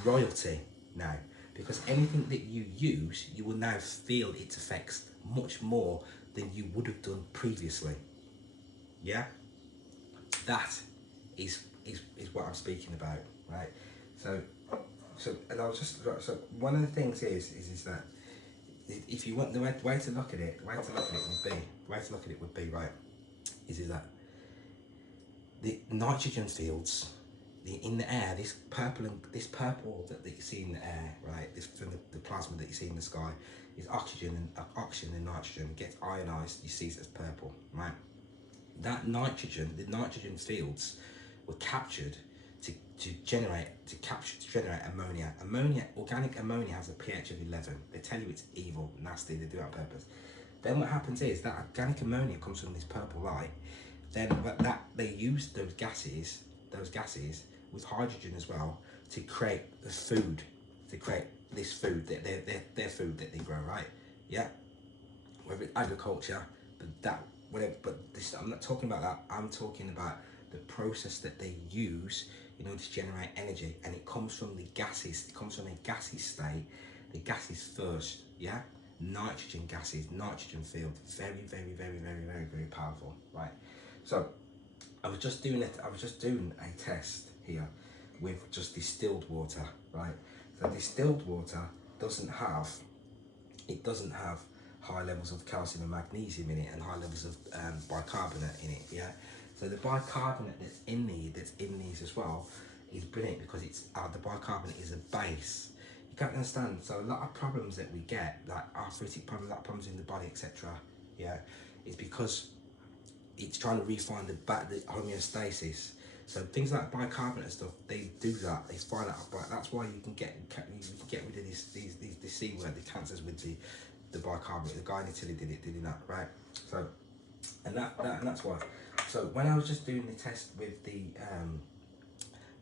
royalty now, because anything that you use, you will now feel its effects much more than you would have done previously. Yeah, that is what I'm speaking about, right? So and I was just so one of the things is that if you want the way to look at it, would be right, is that the nitrogen fields in the air, this purple that you see in the air, right, this from the plasma that you see in the sky, is oxygen and nitrogen gets ionized. You see it as purple, right? That nitrogen, the nitrogen fields, were captured to generate ammonia. Organic ammonia has a pH of 11. They tell you it's evil, nasty, they do it on purpose. Then what happens is that organic ammonia comes from this purple light. Then they use those gases with hydrogen as well to create the food, this food, their food that they grow, right? Yeah. Whether it's agriculture, I'm not talking about that. I'm talking about the process that they use in order to generate energy, and it comes from the gases. It comes from a gaseous state. The gases first, yeah. Nitrogen gases, nitrogen field, very, very, very, very, very, very powerful, right? So I was just doing a test here with just distilled water, right? So distilled water doesn't have high levels of calcium and magnesium in it, and high levels of bicarbonate in it, yeah. So the bicarbonate that's in these as well is brilliant, because it's the bicarbonate is a base. You can't understand. So a lot of problems that we get, like arthritic problems, like problems in the body, etc., yeah, is because it's trying to refine the homeostasis. So things like bicarbonate and stuff, they do that. They find out, but that's why you can get rid of this C word, the cancers, with the bicarbonate. The guy in Italy did that, right? So And that's why. So when I was just doing the test with the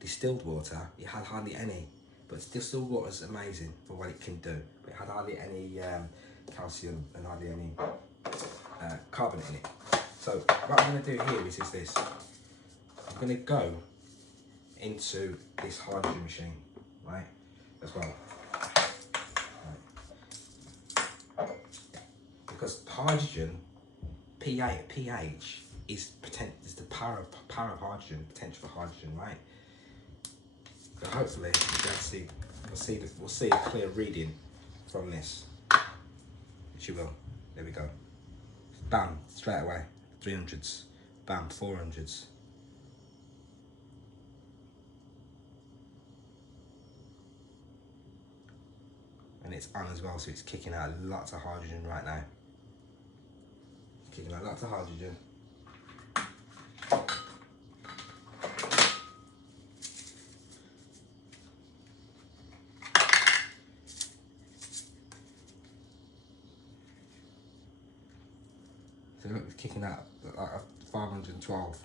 distilled water, it had hardly any. But distilled water is amazing for what it can do. But it had hardly any calcium and hardly any carbonate in it. So what I'm going to do here is this. I'm going to go into this hydrogen machine, right, as well. Right. Because hydrogen, pH is the power of hydrogen, potential for hydrogen, right? So hopefully we'll see a clear reading from this, which you will. There we go. Bam, straight away, 300s. Bam, 400s. And it's on as well, so it's kicking out lots of hydrogen right now. Kicking out lots of hydrogen. So look, it's kicking out 512.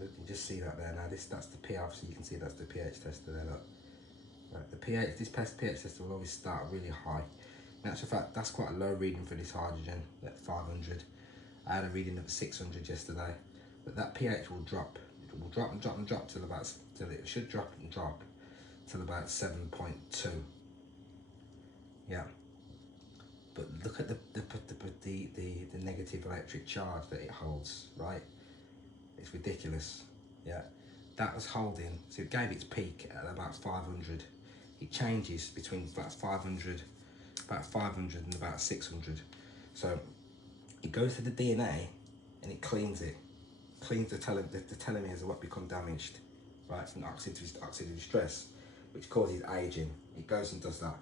You can just see that there now. That's the pH, so you can see that's the pH tester there. Look, right, the pH. This pH tester will always start really high. In actual fact, that's quite a low reading for this hydrogen at 500. I had a reading of 600 yesterday, but that pH will drop. It will drop and drop and drop till it should drop and drop till about 7.2. Yeah. But look at the negative electric charge that it holds, right? It's ridiculous. Yeah. That was holding, so it gave its peak at about 500. It changes between about 500 and about 600. So it goes to the DNA and it cleans it. Cleans the telomeres of what become damaged, right, from oxidative stress, which causes aging. It goes and does that.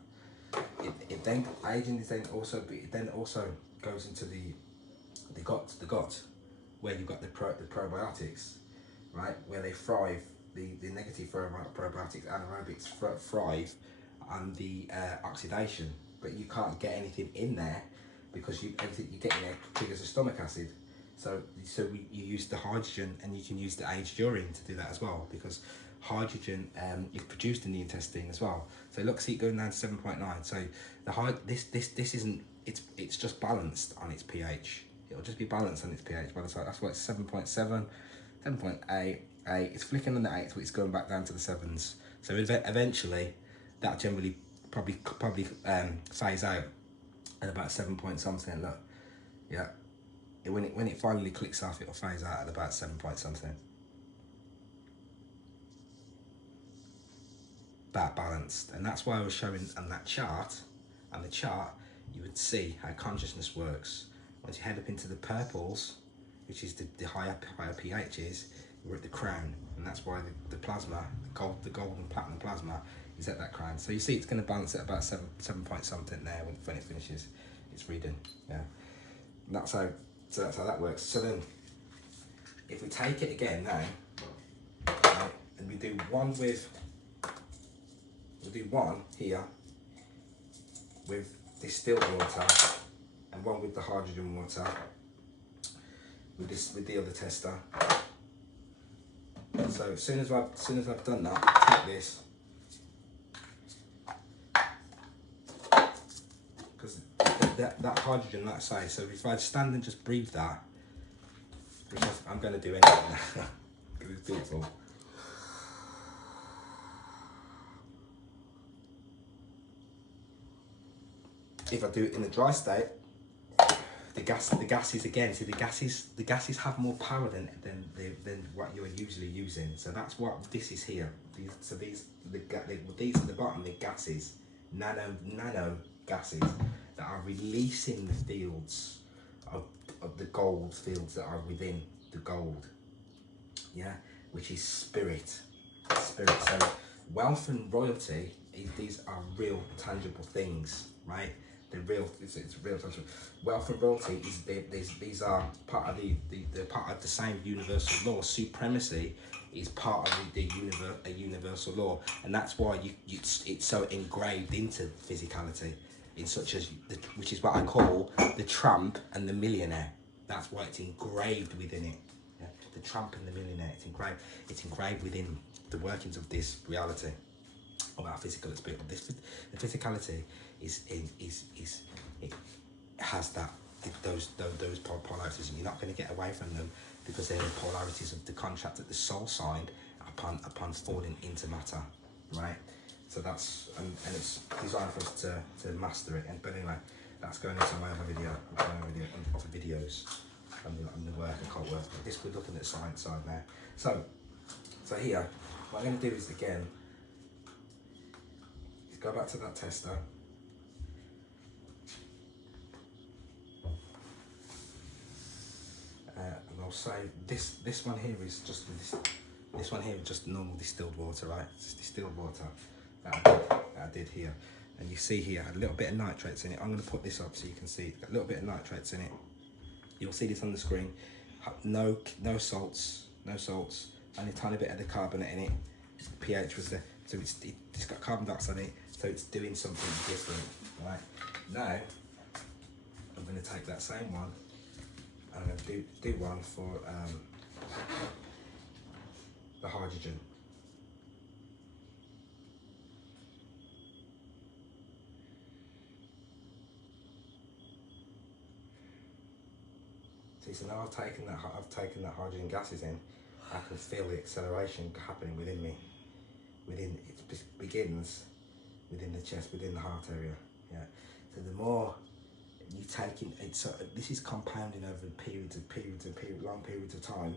It then aging is then also, but it then also goes into the gut, where you've got the probiotics, right, where they thrive. The negative probiotics, anaerobics thrive on the oxidation, but you can't get anything in there because everything you get in there triggers a stomach acid. So you use the hydrogen, and you can use the aged urine to do that as well, because hydrogen is produced in the intestine as well. So look, see it going down to 7.9. So this isn't, it's just balanced on its pH. It'll just be balanced on its pH. By the time, that's why it's 7.7, 7.8. It's flicking on the 8s, but it's going back down to the 7s. So eventually, that generally probably phase out at about 7 point something. Look, yeah. When it finally clicks off, it'll phase out at about 7 point something. That balanced, and that's why I was showing on that chart. On the chart, you would see how consciousness works. Once you head up into the purples, which is the higher pHs, we're at the crown, and that's why the plasma, the gold and platinum plasma, is at that crown. So you see, it's going to balance at about 7 point something there when it finishes its reading. Yeah, and that's how that works. So then, if we take it again now, right, and we do one here with distilled water, and one with the hydrogen water, with the other tester. So as soon as I've done that, take this, because that hydrogen, like I say, so if I stand and just breathe that, which I'm going to do anyway, because it's beautiful. If I do it in the dry state, the gases again. See, the gases have more power than what you are usually using. So that's what this is here. These at the bottom, the gases, nano gases that are releasing the fields of the gold fields that are within the gold. Yeah, which is spirit. So wealth and royalty, these are real tangible things, right? the real, it's real. Wealth and royalty these are part of the part of the same universal law. Supremacy is part of a universal law, and that's why it's so engraved into physicality, in such as which is what I call the tramp and the millionaire. That's why it's engraved within it. Yeah? The tramp and the millionaire. It's engraved within the workings of this reality of our physical experience. The physicality it has those polarities, and you're not going to get away from them, because they're the polarities of the contract that the soul signed upon falling into matter, right? So that's and it's designed for us to master it. But anyway, that's going into my other video. Other videos and the work and cult work. This we're looking at the science side now. So here, what I'm going to do is again, go back to that tester. And I'll say this one here is just this one here is just normal distilled water, right? It's just distilled water that I did here. And you see here a little bit of nitrates in it. I'm going to put this up so you can see a little bit of nitrates in it. You'll see this on the screen. No salts, only a tiny bit of the carbonate in it. The pH was there, so it's got carbon dioxide in it, so it's doing something different, right? Now I'm going to take that same one, and I'm going to do one for the hydrogen. See, so now I've taken that hydrogen gases in. I can feel the acceleration happening within me. It begins within the chest, within the heart area. Yeah. So the more you take in, this is compounding over long periods of time.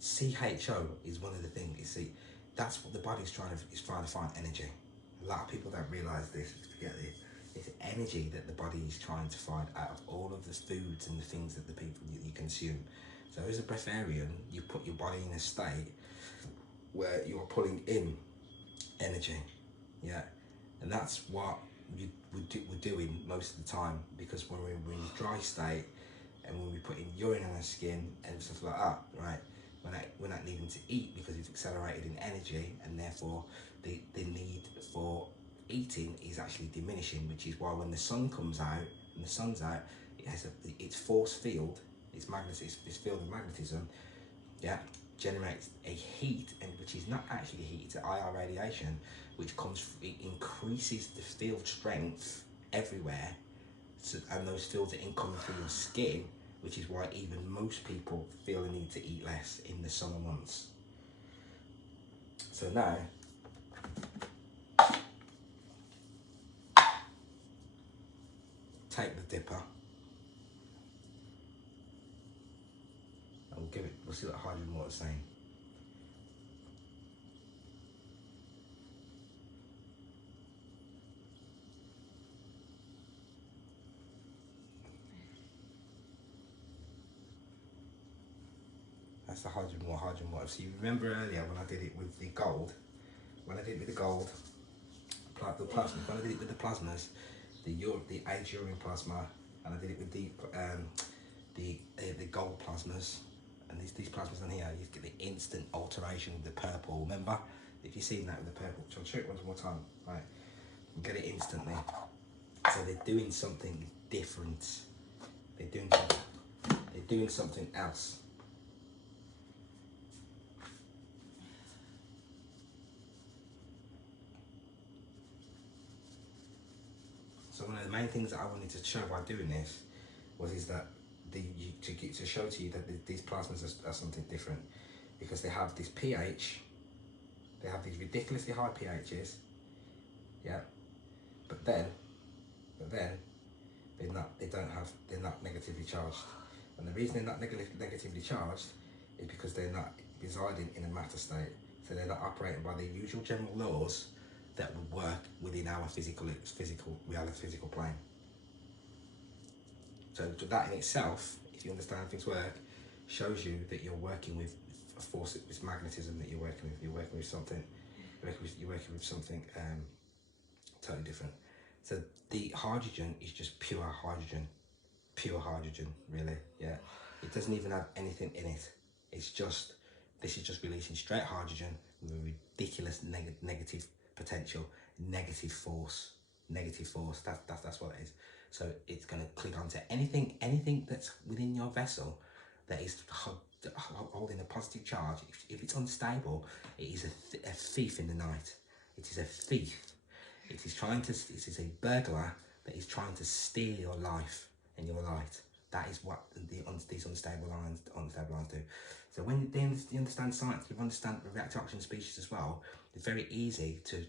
CHO is one of the things. You see, that's what the body's trying to find energy. A lot of people don't realise this. Forget this. It's energy that the body is trying to find out of all of the foods and the things that you consume. So as a breatharian, you put your body in a state where you're pulling in energy, yeah, and that's what we're doing most of the time, because when we're in a dry state and when we put in urine on our skin and stuff like that, right, we're not needing to eat because it's accelerated in energy, and therefore the need for eating is actually diminishing, which is why when the sun comes out and the sun's out, it has its force field, its field of magnetism, yeah, generates a heat, and which is not actually heat, it's IR radiation, which it increases the field strength everywhere, so, and those fields are incoming through your skin, which is why even most people feel the need to eat less in the summer months. So now, take the dipper, and we'll see what hydrogen water is saying. That's the hydrogen water. So you remember earlier when I did it with the gold, when I did it with the gold, when I did it with the plasmas, the age urine plasma, and I did it with the gold plasmas, and these plasmas on here, you get the instant alteration of the purple. Remember, if you've seen that with the purple, so I'll show it one more time, right? You get it instantly. So they're doing something different. They're doing something else. So one of the main things that I wanted to show by doing this is that to show to you that these plasmas are something different, because they have this pH, they have these ridiculously high pHs, yeah, but then they're not negatively charged, and the reason they're not negatively charged is because they're not residing in a matter state, so they're not operating by the usual general laws that would work within our physical plane. So that in itself, if you understand how things work, shows you that you're working with a force, it's magnetism that you're working with. You're working with something you're working with something totally different. So the hydrogen is just pure hydrogen, really. Yeah, it doesn't even have anything in it. It's just, this is just releasing straight hydrogen with a ridiculous negative potential, negative force. That's what it is. So it's going to click onto anything that's within your vessel that is holding a positive charge. If it's unstable, it is a thief in the night. It is a thief. It is a burglar that is trying to steal your life and your light. That is what these unstable lines do. So when you understand science, you understand reactive oxygen species as well. It's very easy to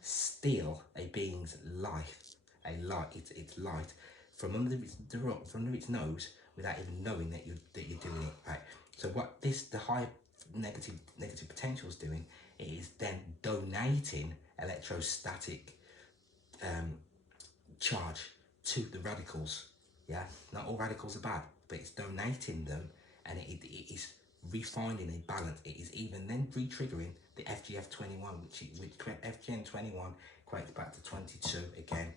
steal a being's life, its light from under its nose without even knowing that you're doing it. Right. So what the high negative potential is doing, it is then donating electrostatic charge to the radicals. Yeah, not all radicals are bad, but it's donating them, and it is refinding a balance. It is even then re-triggering the FGF21, which FGN21 equates back to 22 again,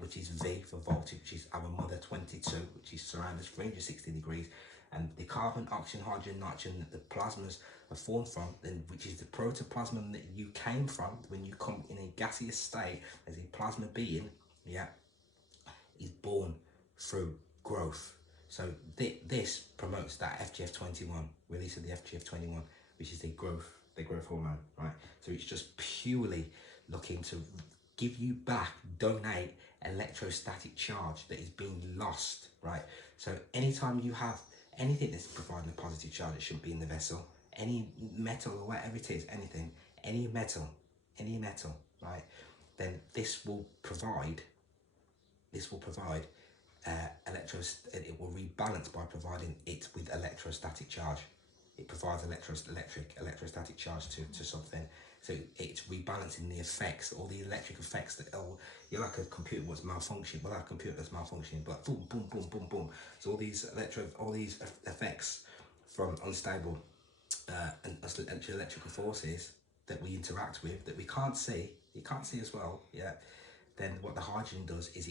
which is V for voltage, which is our mother 22, which is surrounded 360 degrees, and the carbon, oxygen, hydrogen, nitrogen that the plasmas are formed from, which is the protoplasm that you came from when you come in a gaseous state as a plasma being, yeah, is born through growth. So this promotes that FGF21, release of the FGF21, which is the growth hormone, right? So it's just purely looking to give you back, donate electrostatic charge that is being lost, right? So anytime you have anything that's providing a positive charge, it shouldn't be in the vessel, any metal or whatever it is, any metal, right? Then this will provide it will rebalance by providing it with electrostatic charge. It provides electrostatic charge to something. So it's rebalancing the effects, all the electric effects that, you're like a computer what's malfunctioning. Well, our computer that's malfunctioning, but boom, boom, boom, boom, boom. So all these effects from unstable and electrical forces that we interact with, that we can't see, you can't see as well, yeah. Then what the hydrogen does is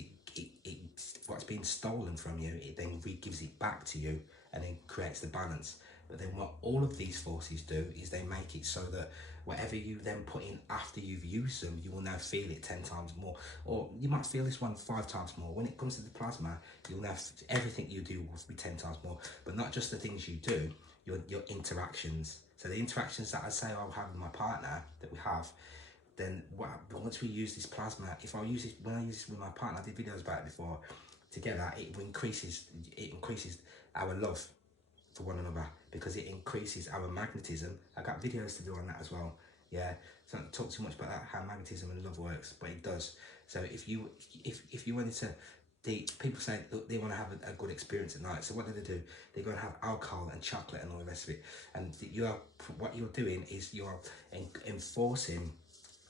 what's being stolen from you, it then gives it back to you and then creates the balance. But then what all of these forces do is they make it so that whatever you then put in after you've used them, you will now feel it 10 times more, or you might feel this one 5 times more. When it comes to the plasma, you'll now, everything you do will be 10 times more, but not just the things you do, your interactions. So the interactions that I say I'll have with my partner, that we have, then once we use this plasma, when I use this with my partner, I did videos about it before, together, it increases our love for one another, because it increases our magnetism. I got videos to do on that as well. Yeah, so I don't talk too much about that, how magnetism and love works, but it does. So if you wanted to, people say, look, they want to have a good experience at night. So what do? They're going to have alcohol and chocolate and all the rest of it. And what you're doing is you're enforcing,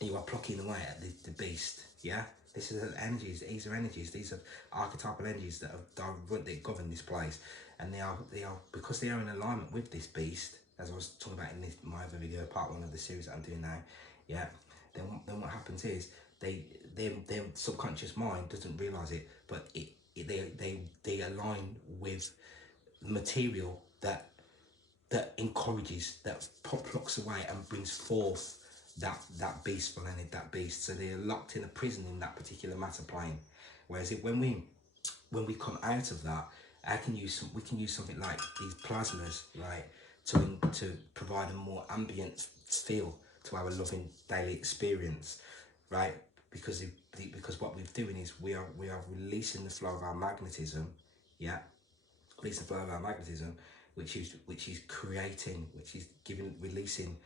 you are plucking away at the beast. Yeah, this is energies. These are archetypal energies that govern this place, and they are because they are in alignment with this beast, as I was talking about in my other video, part 1 of the series that I'm doing now. Yeah, then what happens is their subconscious mind doesn't realize it, but they align with material that encourages, that plucks away and brings forth that beast planet, that beast. So they're locked in a prison in that particular matter plane. Whereas when we come out of that, we can use something like these plasmas, right, to provide a more ambient feel to our loving daily experience, right? Because what we're doing is we are releasing the flow of our magnetism, yeah, releasing the flow of our magnetism, which is creating, releasing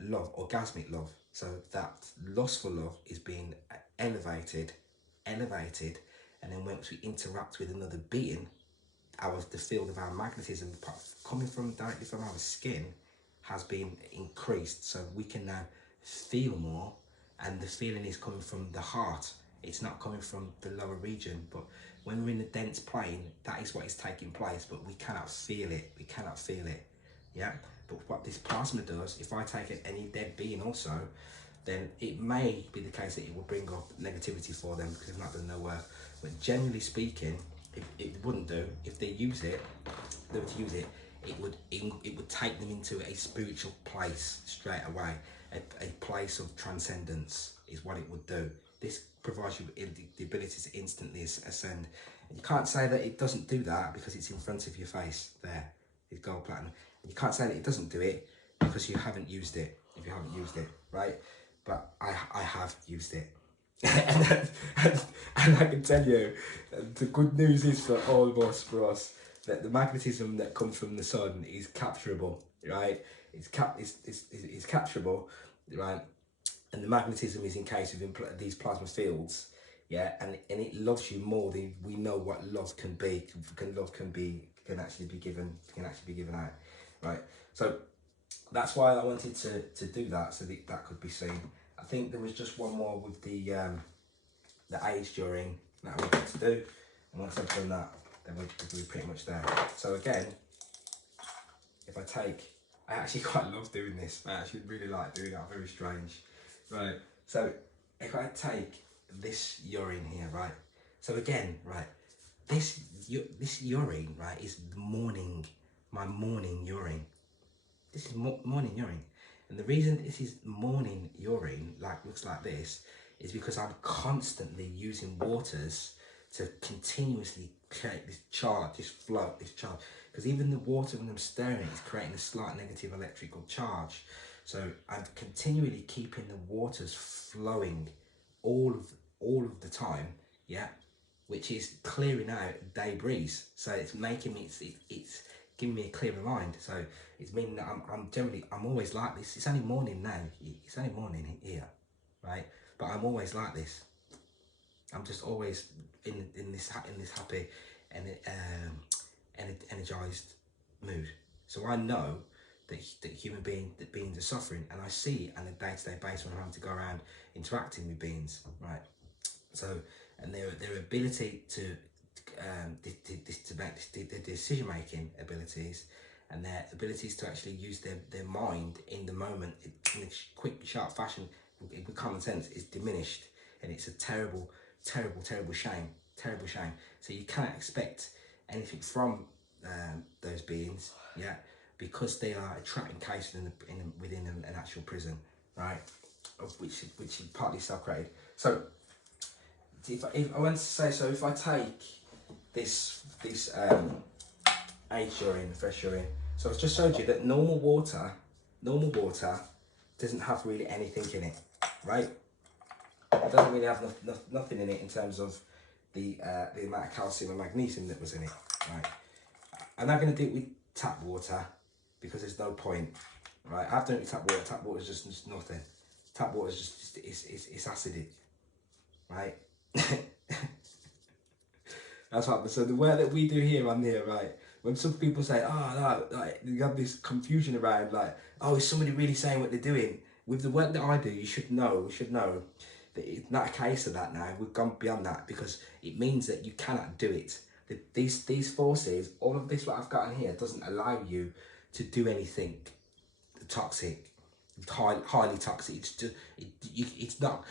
love, orgasmic love. So that lustful love is being elevated, and then once we interact with another being, the field of our magnetism coming from directly from our skin has been increased, so we can now feel more, and the feeling is coming from the heart. It's not coming from the lower region. But when we're in the dense plane, that is what is taking place, but we cannot feel it. yeah? But what this plasma does, if I take any dead being also, then it may be the case that it will bring up negativity for them because it's not done no work. But generally speaking, it wouldn't do. If they use it, they would use it, it would take them into a spiritual place straight away. A place of transcendence is what it would do. This provides you with the ability to instantly ascend. And you can't say that it doesn't do that because it's in front of your face there. It's gold platinum. And you can't say that it doesn't do it because you haven't used it, if you haven't used it, right? But I have used it. and I can tell you, the good news is for all of us, that the magnetism that comes from the sun is capturable, right? It's capturable, right? And the magnetism is encased within these plasma fields, yeah, and it loves you more than we know what love can be. Can actually be given out, right? So that's why I wanted to do that, so that could be seen. I think there was just one more with the age during that I wanted to do, and once I've done that, then we're pretty much there. So again, if I actually quite love doing this. I actually really like doing it. I'm very strange, right? So if I take this urine here, right? So again, right, this urine, right, is my morning urine. This is morning urine, and the reason this is morning urine, looks like this, is because I'm constantly using waters to continuously create this charge, this flow, this charge. Because even the water when I'm stirring it is creating a slight negative electrical charge. So I'm continually keeping the waters flowing all of the time, yeah, which is clearing out debris. So it's making me, it's giving me a clearer mind. So it's meaning that I'm always like this. It's only morning now. It's only morning here, right? But I'm always like this. I'm just always in this happy and energized mood. So I know that human beings are suffering, and I see it on a day-to-day basis when I'm having to go around interacting with beings, right? So, and their ability to make the decision making abilities, and their abilities to actually use their mind in the moment in a quick, sharp fashion with common sense is diminished, and it's a terrible shame. So you can't expect anything from those beings, yeah, because they are encased within an actual prison, right? Of which is partly self-created. So if I want to say, so if I take this aged urine, fresh urine, so I've just showed you that normal water doesn't have really anything in it, right? It doesn't really have nothing in it in terms of the amount of calcium and magnesium that was in it, right? I'm not going to do it with tap water because there's no point, right? I've done it with tap water. Tap water is just nothing. Tap water is just it's acidic, right? That's what. So the work that we do here on here, right? When some people say, "Oh, no," like you have this confusion around, like, "Oh, is somebody really saying what they're doing?" With the work that I do, you should know that it's not a case of that now. We've gone beyond that because it means that you cannot do it. These forces, all of this what I've got in here doesn't allow you to do anything toxic, highly toxic. It's just it's not.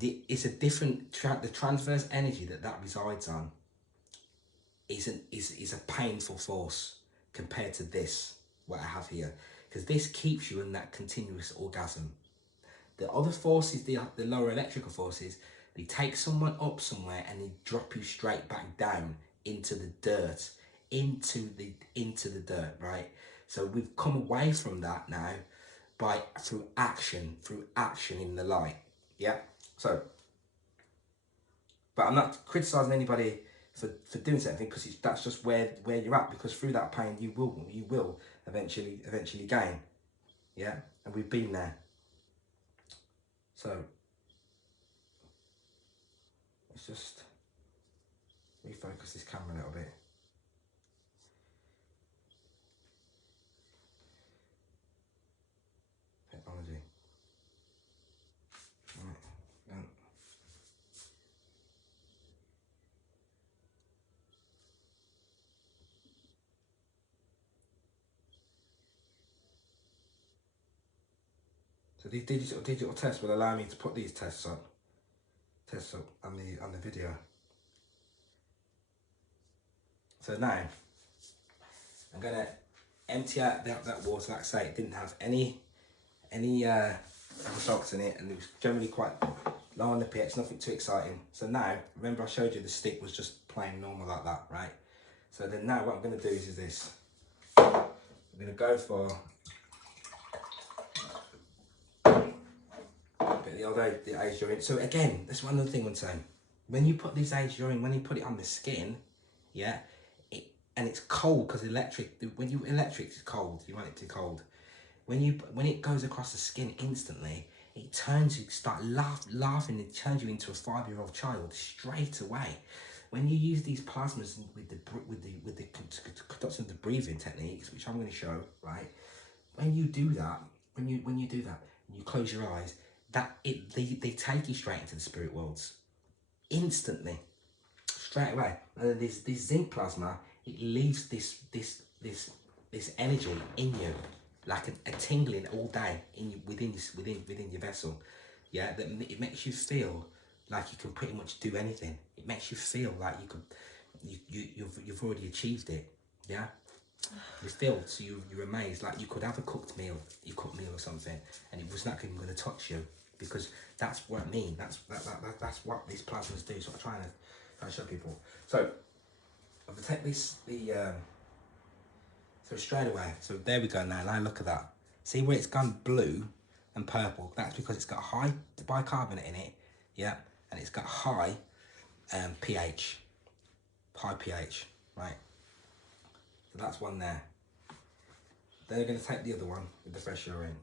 It's a different the transverse energy that resides on is a painful force compared to this what I have here, because this keeps you in that continuous orgasm. The other forces, the lower electrical forces, they take someone up somewhere and they drop you straight back down into the dirt, into the dirt, right? So we've come away from that now through action in the light, yeah. So, but I'm not criticizing anybody for doing something, because that's just where you're at, because through that pain you will eventually gain, yeah. And we've been there. So let's just refocus this camera a little bit. Technology. Right. So these digital tests will allow me to put these tests up on the video. So now I'm gonna empty out that water. Like I say, it didn't have any salts in it, and it was generally quite low on the pH, nothing too exciting. So now, remember I showed you the stick was just plain normal like that, right? So then now what I'm gonna do is this. I'm gonna go for the aged urine. So again, that's one other thing I'm saying. When you put this aged urine, when you put it on the skin, yeah, and it's cold because when you electric, it's cold. You want it to be cold. When it goes across the skin instantly, it turns you start laughing. It turns you into a 5-year-old child straight away. When you use these plasmas with the conduction of the breathing techniques, which I'm going to show, right? When you do that, when you do that, and you close your eyes, they take you straight into the spirit worlds instantly, straight away. And then this zinc plasma, it leaves this energy in you, like a tingling all day within your vessel. Yeah, that it makes you feel like you can pretty much do anything. It makes you feel like you've already achieved it. Yeah. You feel, so you're amazed, like you could have a cooked meal or something, and it was not even going to touch you, because that's what I mean. That's what these plasmas do. So I'm trying to show people. So I'm gonna take so straight away. So there we go. Now look at that. See where it's gone blue and purple? That's because it's got high bicarbonate in it, yeah, and it's got high pH, right? So that's one there. Then we're going to take the other one with the fresh urine.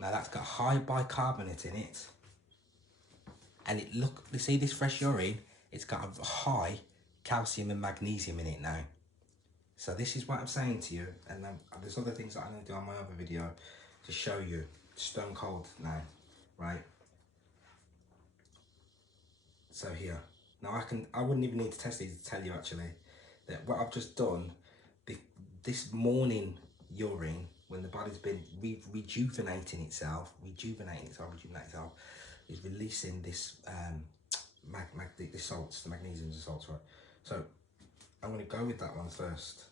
Now that's got high bicarbonate in it. And you see this fresh urine? It's got a high calcium and magnesium in it now. So this is what I'm saying to you. And there's other things that I'm going to do on my other video to show you. Stone cold now, right? So here. Now I wouldn't even need to test these to tell you actually that what I've just done, this morning urine, when the body's been rejuvenating itself, is releasing this the salts, the magnesium and salts, right? So I'm going to go with that one first.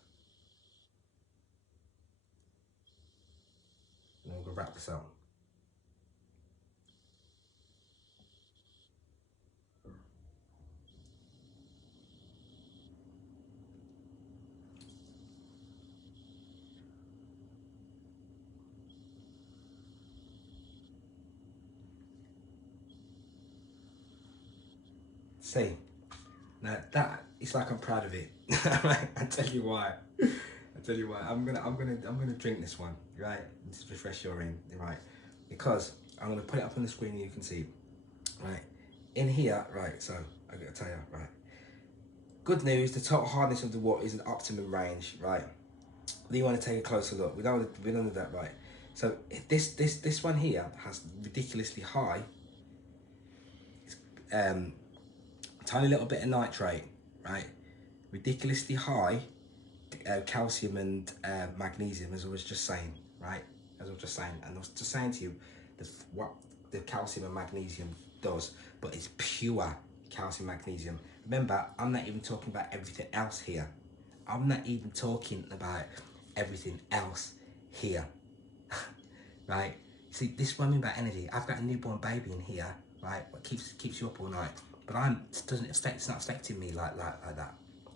And then we'll wrap this up. See, now that it's like I'm proud of it. I tell you why. I'm gonna drink this one, right? This is refresh urine, right? Because I'm gonna put it up on the screen and you can see, right? In here, right? So I gotta tell you, right? Good news: the total hardness of the water is an optimum range, right? Then you want to take a closer look. We don't do that, right? So this one here has ridiculously high. Tiny little bit of nitrate, right? Ridiculously high calcium and magnesium, as I was just saying, right? As I was just saying, and I was just saying to you what the calcium and magnesium does, but it's pure calcium magnesium. Remember, I'm not even talking about everything else here. I'm not even talking about everything else here, right? See, this one about energy. I've got a newborn baby in here, right? What keeps you up all night, but it's not affecting me like that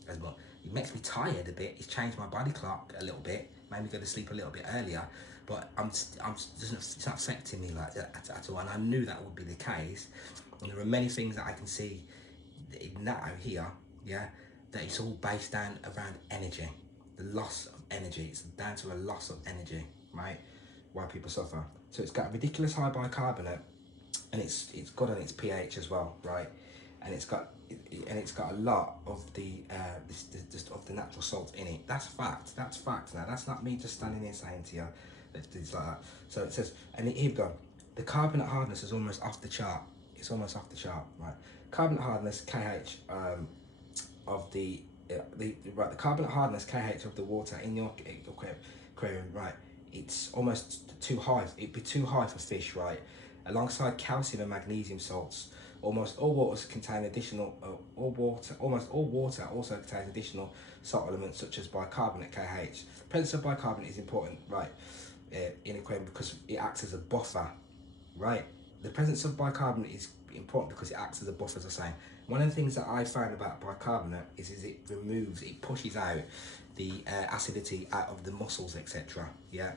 as much. It makes me tired a bit. It's changed my body clock a little bit, made me go to sleep a little bit earlier, but it's not affecting me like that at all. And I knew that would be the case. And there are many things that I can see now here, yeah, that it's all based down around energy, the loss of energy. It's down to a loss of energy, right? Why people suffer. So it's got a ridiculous high bicarbonate, and it's good on its pH as well, right? And it's got a lot of the of the natural salt in it. That's fact. That's fact. Now that's not me just standing here saying to you that it's like that. So it says, and here we go. The carbonate hardness is almost off the chart. It's almost off the chart, right? Carbonate hardness KH of the carbonate hardness KH of the water in your aquarium, right, it's almost too high. It'd be too high for fish, right? Alongside calcium and magnesium salts, almost all waters contain additional, almost all water also contains additional salt elements such as bicarbonate, KH. The presence of bicarbonate is important, right, in aquarium because it acts as a buffer, right? The presence of bicarbonate is important because it acts as a buffer, as I was saying. One of the things that I found about bicarbonate is it pushes out the acidity out of the muscles, etc. Yeah,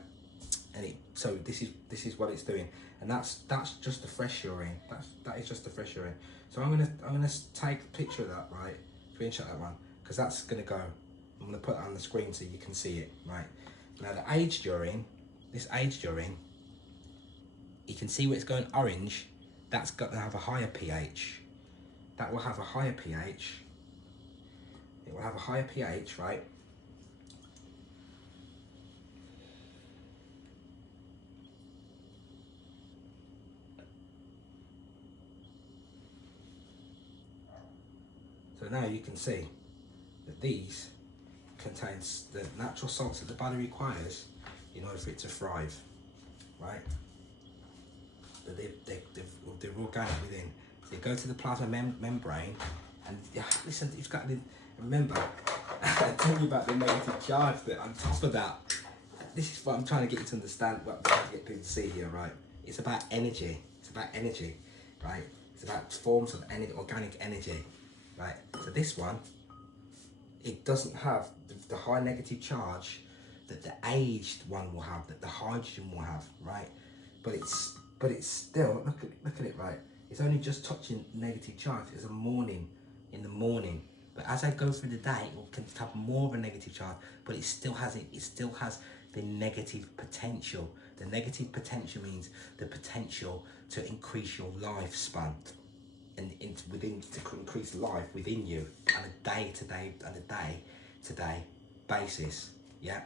and so this is what it's doing, and that's just the fresh urine. That is just the fresh urine. So I'm gonna take a picture of that, right? Screenshot that one because that's gonna go. I'm gonna put it on the screen so you can see it, right? Now the aged urine, this aged urine, you can see where it's going orange. That's got to have a higher pH. That will have a higher pH. It will have a higher pH, right? So now you can see that these contains the natural salts that the body requires in order for it to thrive, right? But they're organic within. So you go to the plasma membrane, and listen, it's got to remember. I tell you about the negative charge that on top of that. This is what I'm trying to get you to understand. What I'm trying to get people to see here, right? It's about energy. It's about energy, right? It's about forms of energy, organic energy, right? So this one, it doesn't have the high negative charge that the aged one will have, that the hydrogen will have, right? But it's still, look at it, right? It's only just touching negative charge. It's in the morning. But as I go through the day, it will have more of a negative charge, but it still has the negative potential. The negative potential means the potential to increase your lifespan and to increase life within you on a day-to-day basis. Yeah.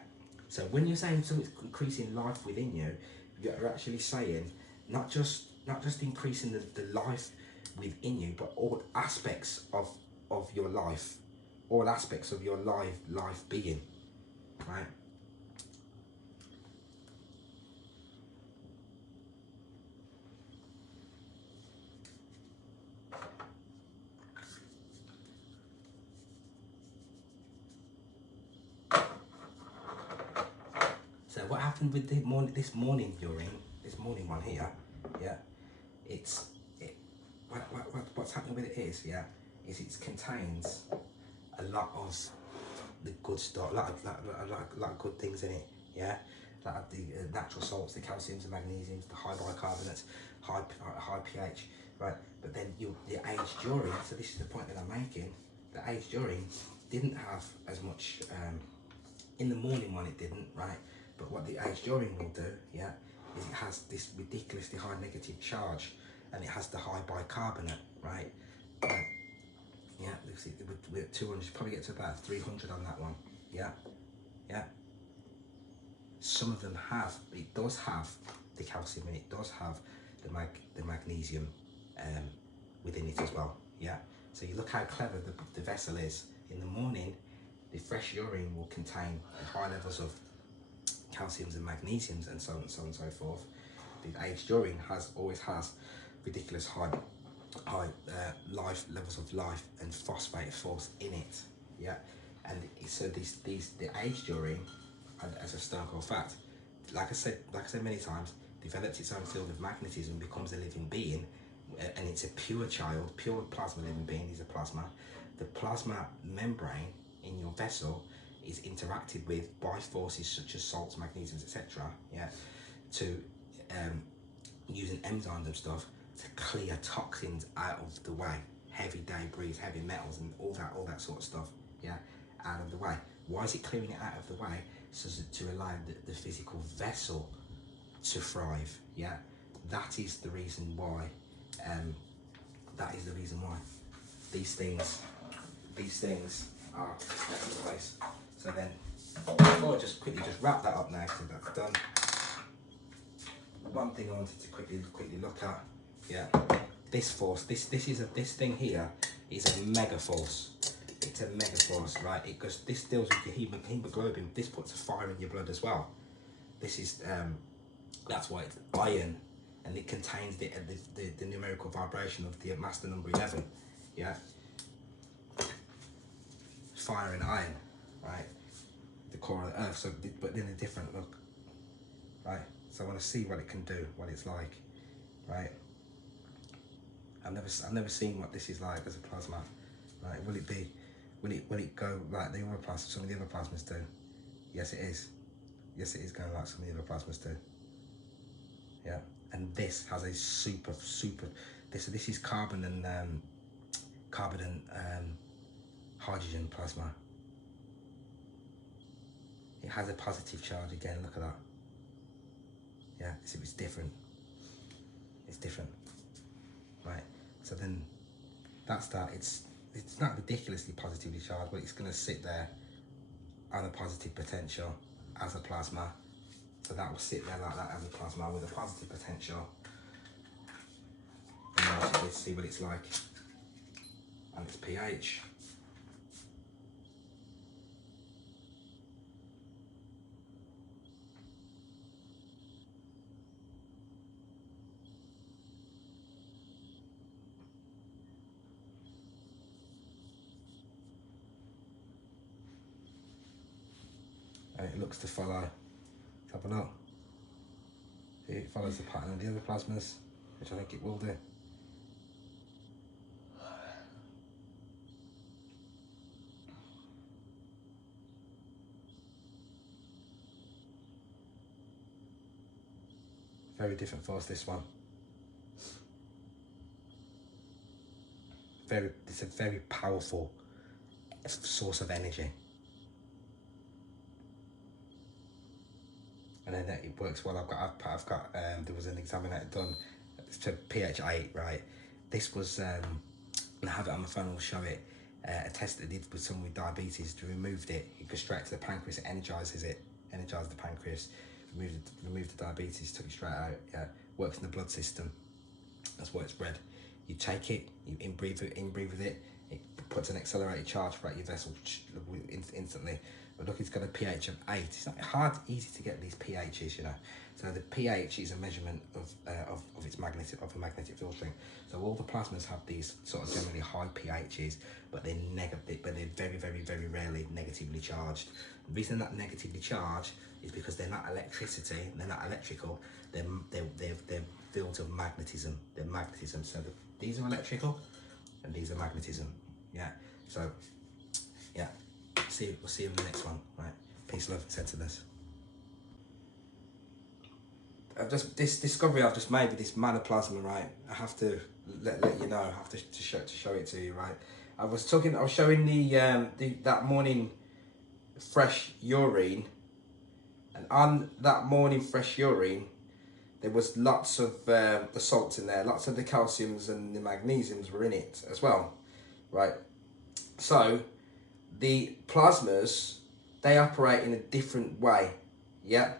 So when you're saying something's increasing life within you, you're actually saying not just increasing the life within you, but all aspects of your life, all aspects of your life being, right? So what happened with this morning urine, this morning one here, yeah, what's happening with it is it contains a lot of the good stuff, a lot of good things in it, yeah, like the natural salts, the calciums, the magnesiums, the high bicarbonates, high pH, right? But then the aged urine. So this is the point that I'm making. The aged urine didn't have as much. In the morning one it didn't, right? But what the aged urine will do, yeah, is it has this ridiculously high negative charge, and it has the high bicarbonate, right? Yeah, we're at 200, probably get to about 300 on that one, yeah, yeah. Some of them it does have the calcium, and it does have the magnesium within it as well, yeah. So you look how clever the vessel is. In the morning, the fresh urine will contain high levels of calciums and magnesiums and so on and so on and so forth. The aged urine always has ridiculous high levels of life and phosphate force in it, yeah. And so the aged urine, and as a historical fact, like I said many times, develops its own field of magnetism, becomes a living being, and it's a pure plasma living being. Is a plasma. The plasma membrane in your vessel is interacted with by forces such as salts, magnesiums, etc. Yeah, to using enzymes and stuff to clear toxins out of the way, heavy debris, heavy metals, and all that sort of stuff. Yeah, out of the way. Why is it clearing it out of the way? So to allow the physical vessel to thrive. Yeah, that is the reason why. These things are in place. So then, before I just quickly wrap that up now, because that's done. One thing I wanted to quickly look at, yeah, this force. This thing here is a mega force. It's a mega force, right? Because this deals with your hemoglobin. This puts a fire in your blood as well, This is that's why it's iron, and it contains the numerical vibration of the master number 11. Yeah, fire and iron, right? The core of the earth. So, but in a different look, right? So I want to see what it can do, what it's like, right? I've never seen what this is like as a plasma, right? Will it go like the other plasma, some of the other plasmas do? Yes, it is. Yes, it is going like some of the other plasmas do. Yeah, and this has a super. This is carbon and hydrogen plasma. It has a positive charge again. Look at that. Yeah, it's different. It's different, right? So then that's that. It's not ridiculously positively charged, but it's going to sit there on a positive potential as a plasma. So that will sit there like that as a plasma with a positive potential. And let's see what it's like. And its pH. And it looks to follow. Let's have a look. It follows the pattern of the other plasmas, which I think it will do. Very different force, this one. It's a very powerful source of energy. And then it works well. I've got there was an examiner done to pH 8, right? This was and I have it on my phone. I'll show it. A test that they did with someone with diabetes. To removed it, it goes straight to the pancreas. It energizes the pancreas. Removed the diabetes. Took it straight out. Yeah, works in the blood system. That's why it's bred. You take it, you in-breathe with it. It puts an accelerated charge throughout your vessel instantly. But look, it's got a pH of 8. It's not easy to get these pHs, you know. So the pH is a measurement of its a magnetic field strength. So all the plasmas have these sort of generally high pHs, but they're very rarely negatively charged. The reason they're not negatively charged is because they're not electricity, they're not electrical. They're fields of magnetism. They're magnetism. So these are electrical, and these are magnetism. Yeah. So yeah. We'll see you in the next one. Right. Peace, love, and sensibility. This discovery I've just made with this manoplasma, right? I have to let you know. I have to show it to you, right? I was showing that morning fresh urine, and on that morning fresh urine, there was lots of the salts in there. Lots of the calciums and the magnesiums were in it as well, right? So the plasmas, they operate in a different way, yeah?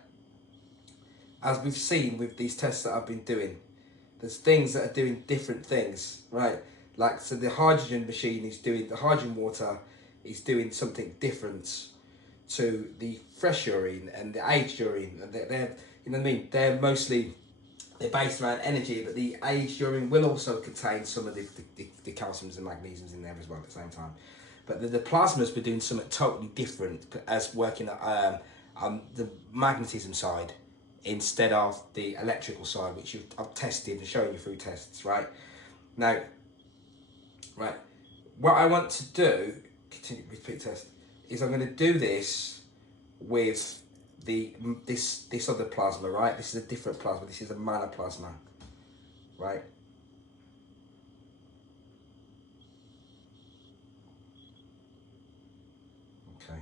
As we've seen with these tests that I've been doing, there's things that are doing different things, right? Like, so the hydrogen machine is doing, the hydrogen water is doing something different to the fresh urine and the aged urine. And they're you know what I mean? They're based around energy, but the aged urine will also contain some of the calciums and magnesiums in there as well at the same time. But the plasmas were doing something totally different, as working on the magnetism side instead of the electrical side, which I've tested and shown you through tests, right? Now, right, what I want to do, continue repeat test, is I'm going to do this with this other plasma, right? This is a different plasma. This is a manoplasma, right? Okay.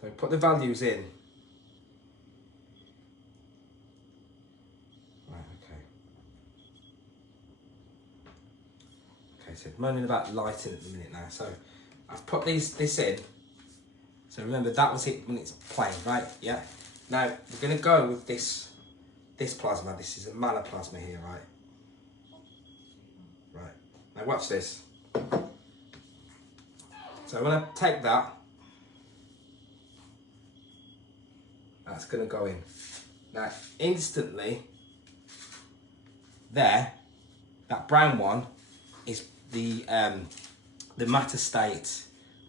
So put the values in. Right, okay. Okay, so moaning about lighting at the minute now. So I've put this in. So remember, that was it when it's plain, right? Yeah. Now we're going to go with this plasma. This is a manoplasma here, right? Right. Now watch this. So when I take that, that's going to go in. Now, instantly, there, that brown one is the matter state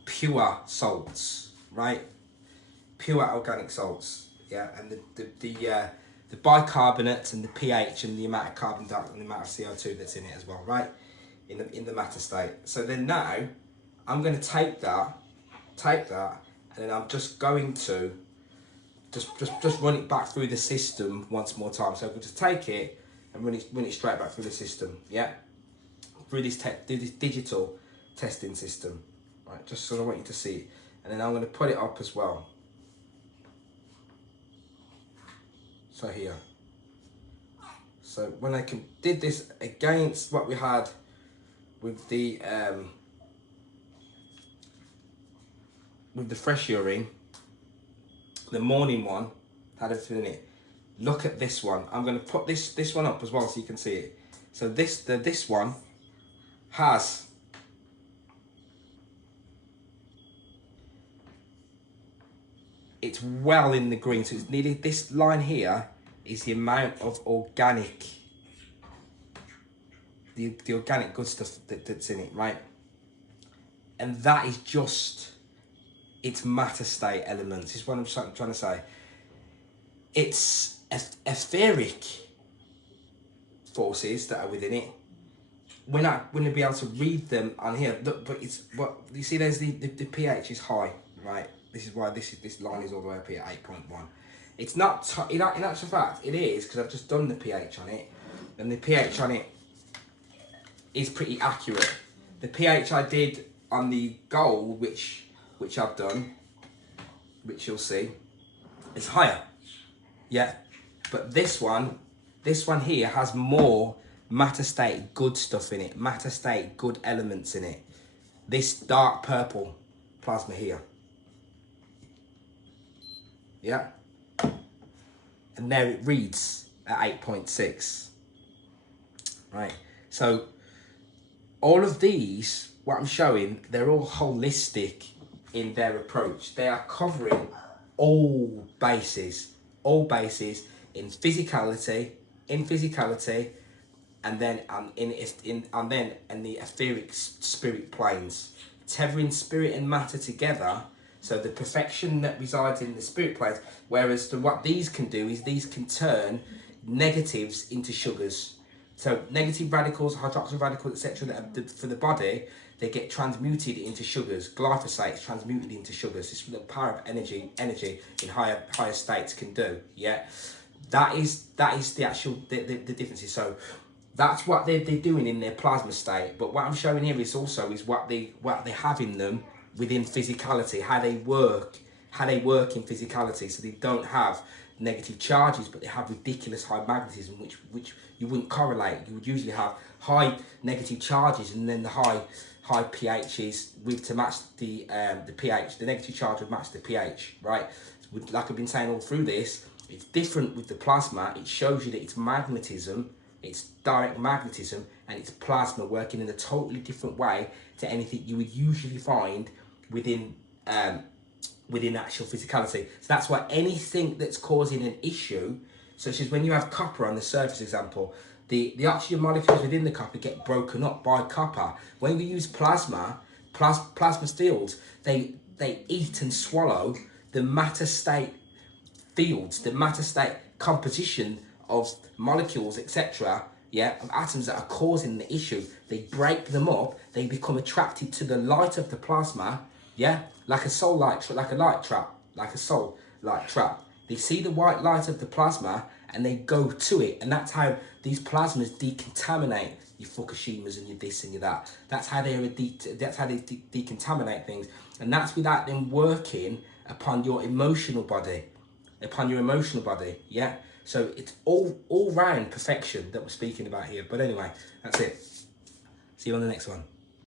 pure salts, right? Pure organic salts, yeah, and the bicarbonates and the pH and the amount of carbon dioxide and the amount of CO2 that's in it as well, right? In the matter state. So then now I'm going to take that, and then I'm just going to just run it back through the system once more time. So we'll just take it and run it straight back through the system, yeah, through this digital testing system, right? Just sort of want you to see it, and then I'm going to put it up as well. So here. So when I did this against what we had with the fresh urine, the morning one had everything in it. Look at this one. I'm going to put this one up as well so you can see it. So this one has it's well in the green, so it's nearly, this line here is the amount of organic, the organic good stuff that's in it, right? And that is just its matter state elements, is what I'm trying to say. It's etheric forces that are within it. We're not going to be able to read them on here. Look, but it's what you see. There's the pH is high, right? This is why this line is all the way up here at 8.1. It's not in actual fact it is, because I've just done the pH on it, and the pH on it is pretty accurate. The pH I did on the gold, which I've done, which you'll see, is higher. Yeah, but this one here has more matter state good stuff in it, matter state good elements in it. This dark purple plasma here. Yeah, and there it reads at 8.6. Right, so all of these, what I'm showing, they're all holistic in their approach. They are covering all bases in physicality, and then in the etheric spirit planes, tethering spirit and matter together. So the perfection that resides in the spirit planes, whereas what these can do is these can turn negatives into sugars. So negative radicals, hydroxyl radicals, etc., that are for the body, they get transmuted into sugars. Glyphosate is transmuted into sugars. This is what the power of energy in higher states can do. Yeah, that is the actual the differences. So that's what they're doing in their plasma state. But what I'm showing here is also what they have in them within physicality, how they work in physicality. So they don't have negative charges, but they have ridiculous high magnetism, which you wouldn't correlate. You would usually have high negative charges and then the high pHs to match the pH. The negative charge would match the pH, right? Like I've been saying all through this, it's different with the plasma. It shows you that it's magnetism, it's direct magnetism, and it's plasma working in a totally different way to anything you would usually find within actual physicality. So that's why anything that's causing an issue, such as when you have copper on the surface example, the oxygen molecules within the copper get broken up by copper. When we use plasma fields, they eat and swallow the matter state fields, the matter state composition of molecules, etc., yeah, of atoms that are causing the issue. They break them up, they become attracted to the light of the plasma, yeah, like a soul light, like a light trap, like a soul light trap. They see the white light of the plasma and they go to it, and that's how these plasmas decontaminate your Fukushimas and your this and your that. That's how they decontaminate things, and that's without them working upon your emotional body, yeah. So it's all round perfection that we're speaking about here. But anyway, that's it. See you on the next one.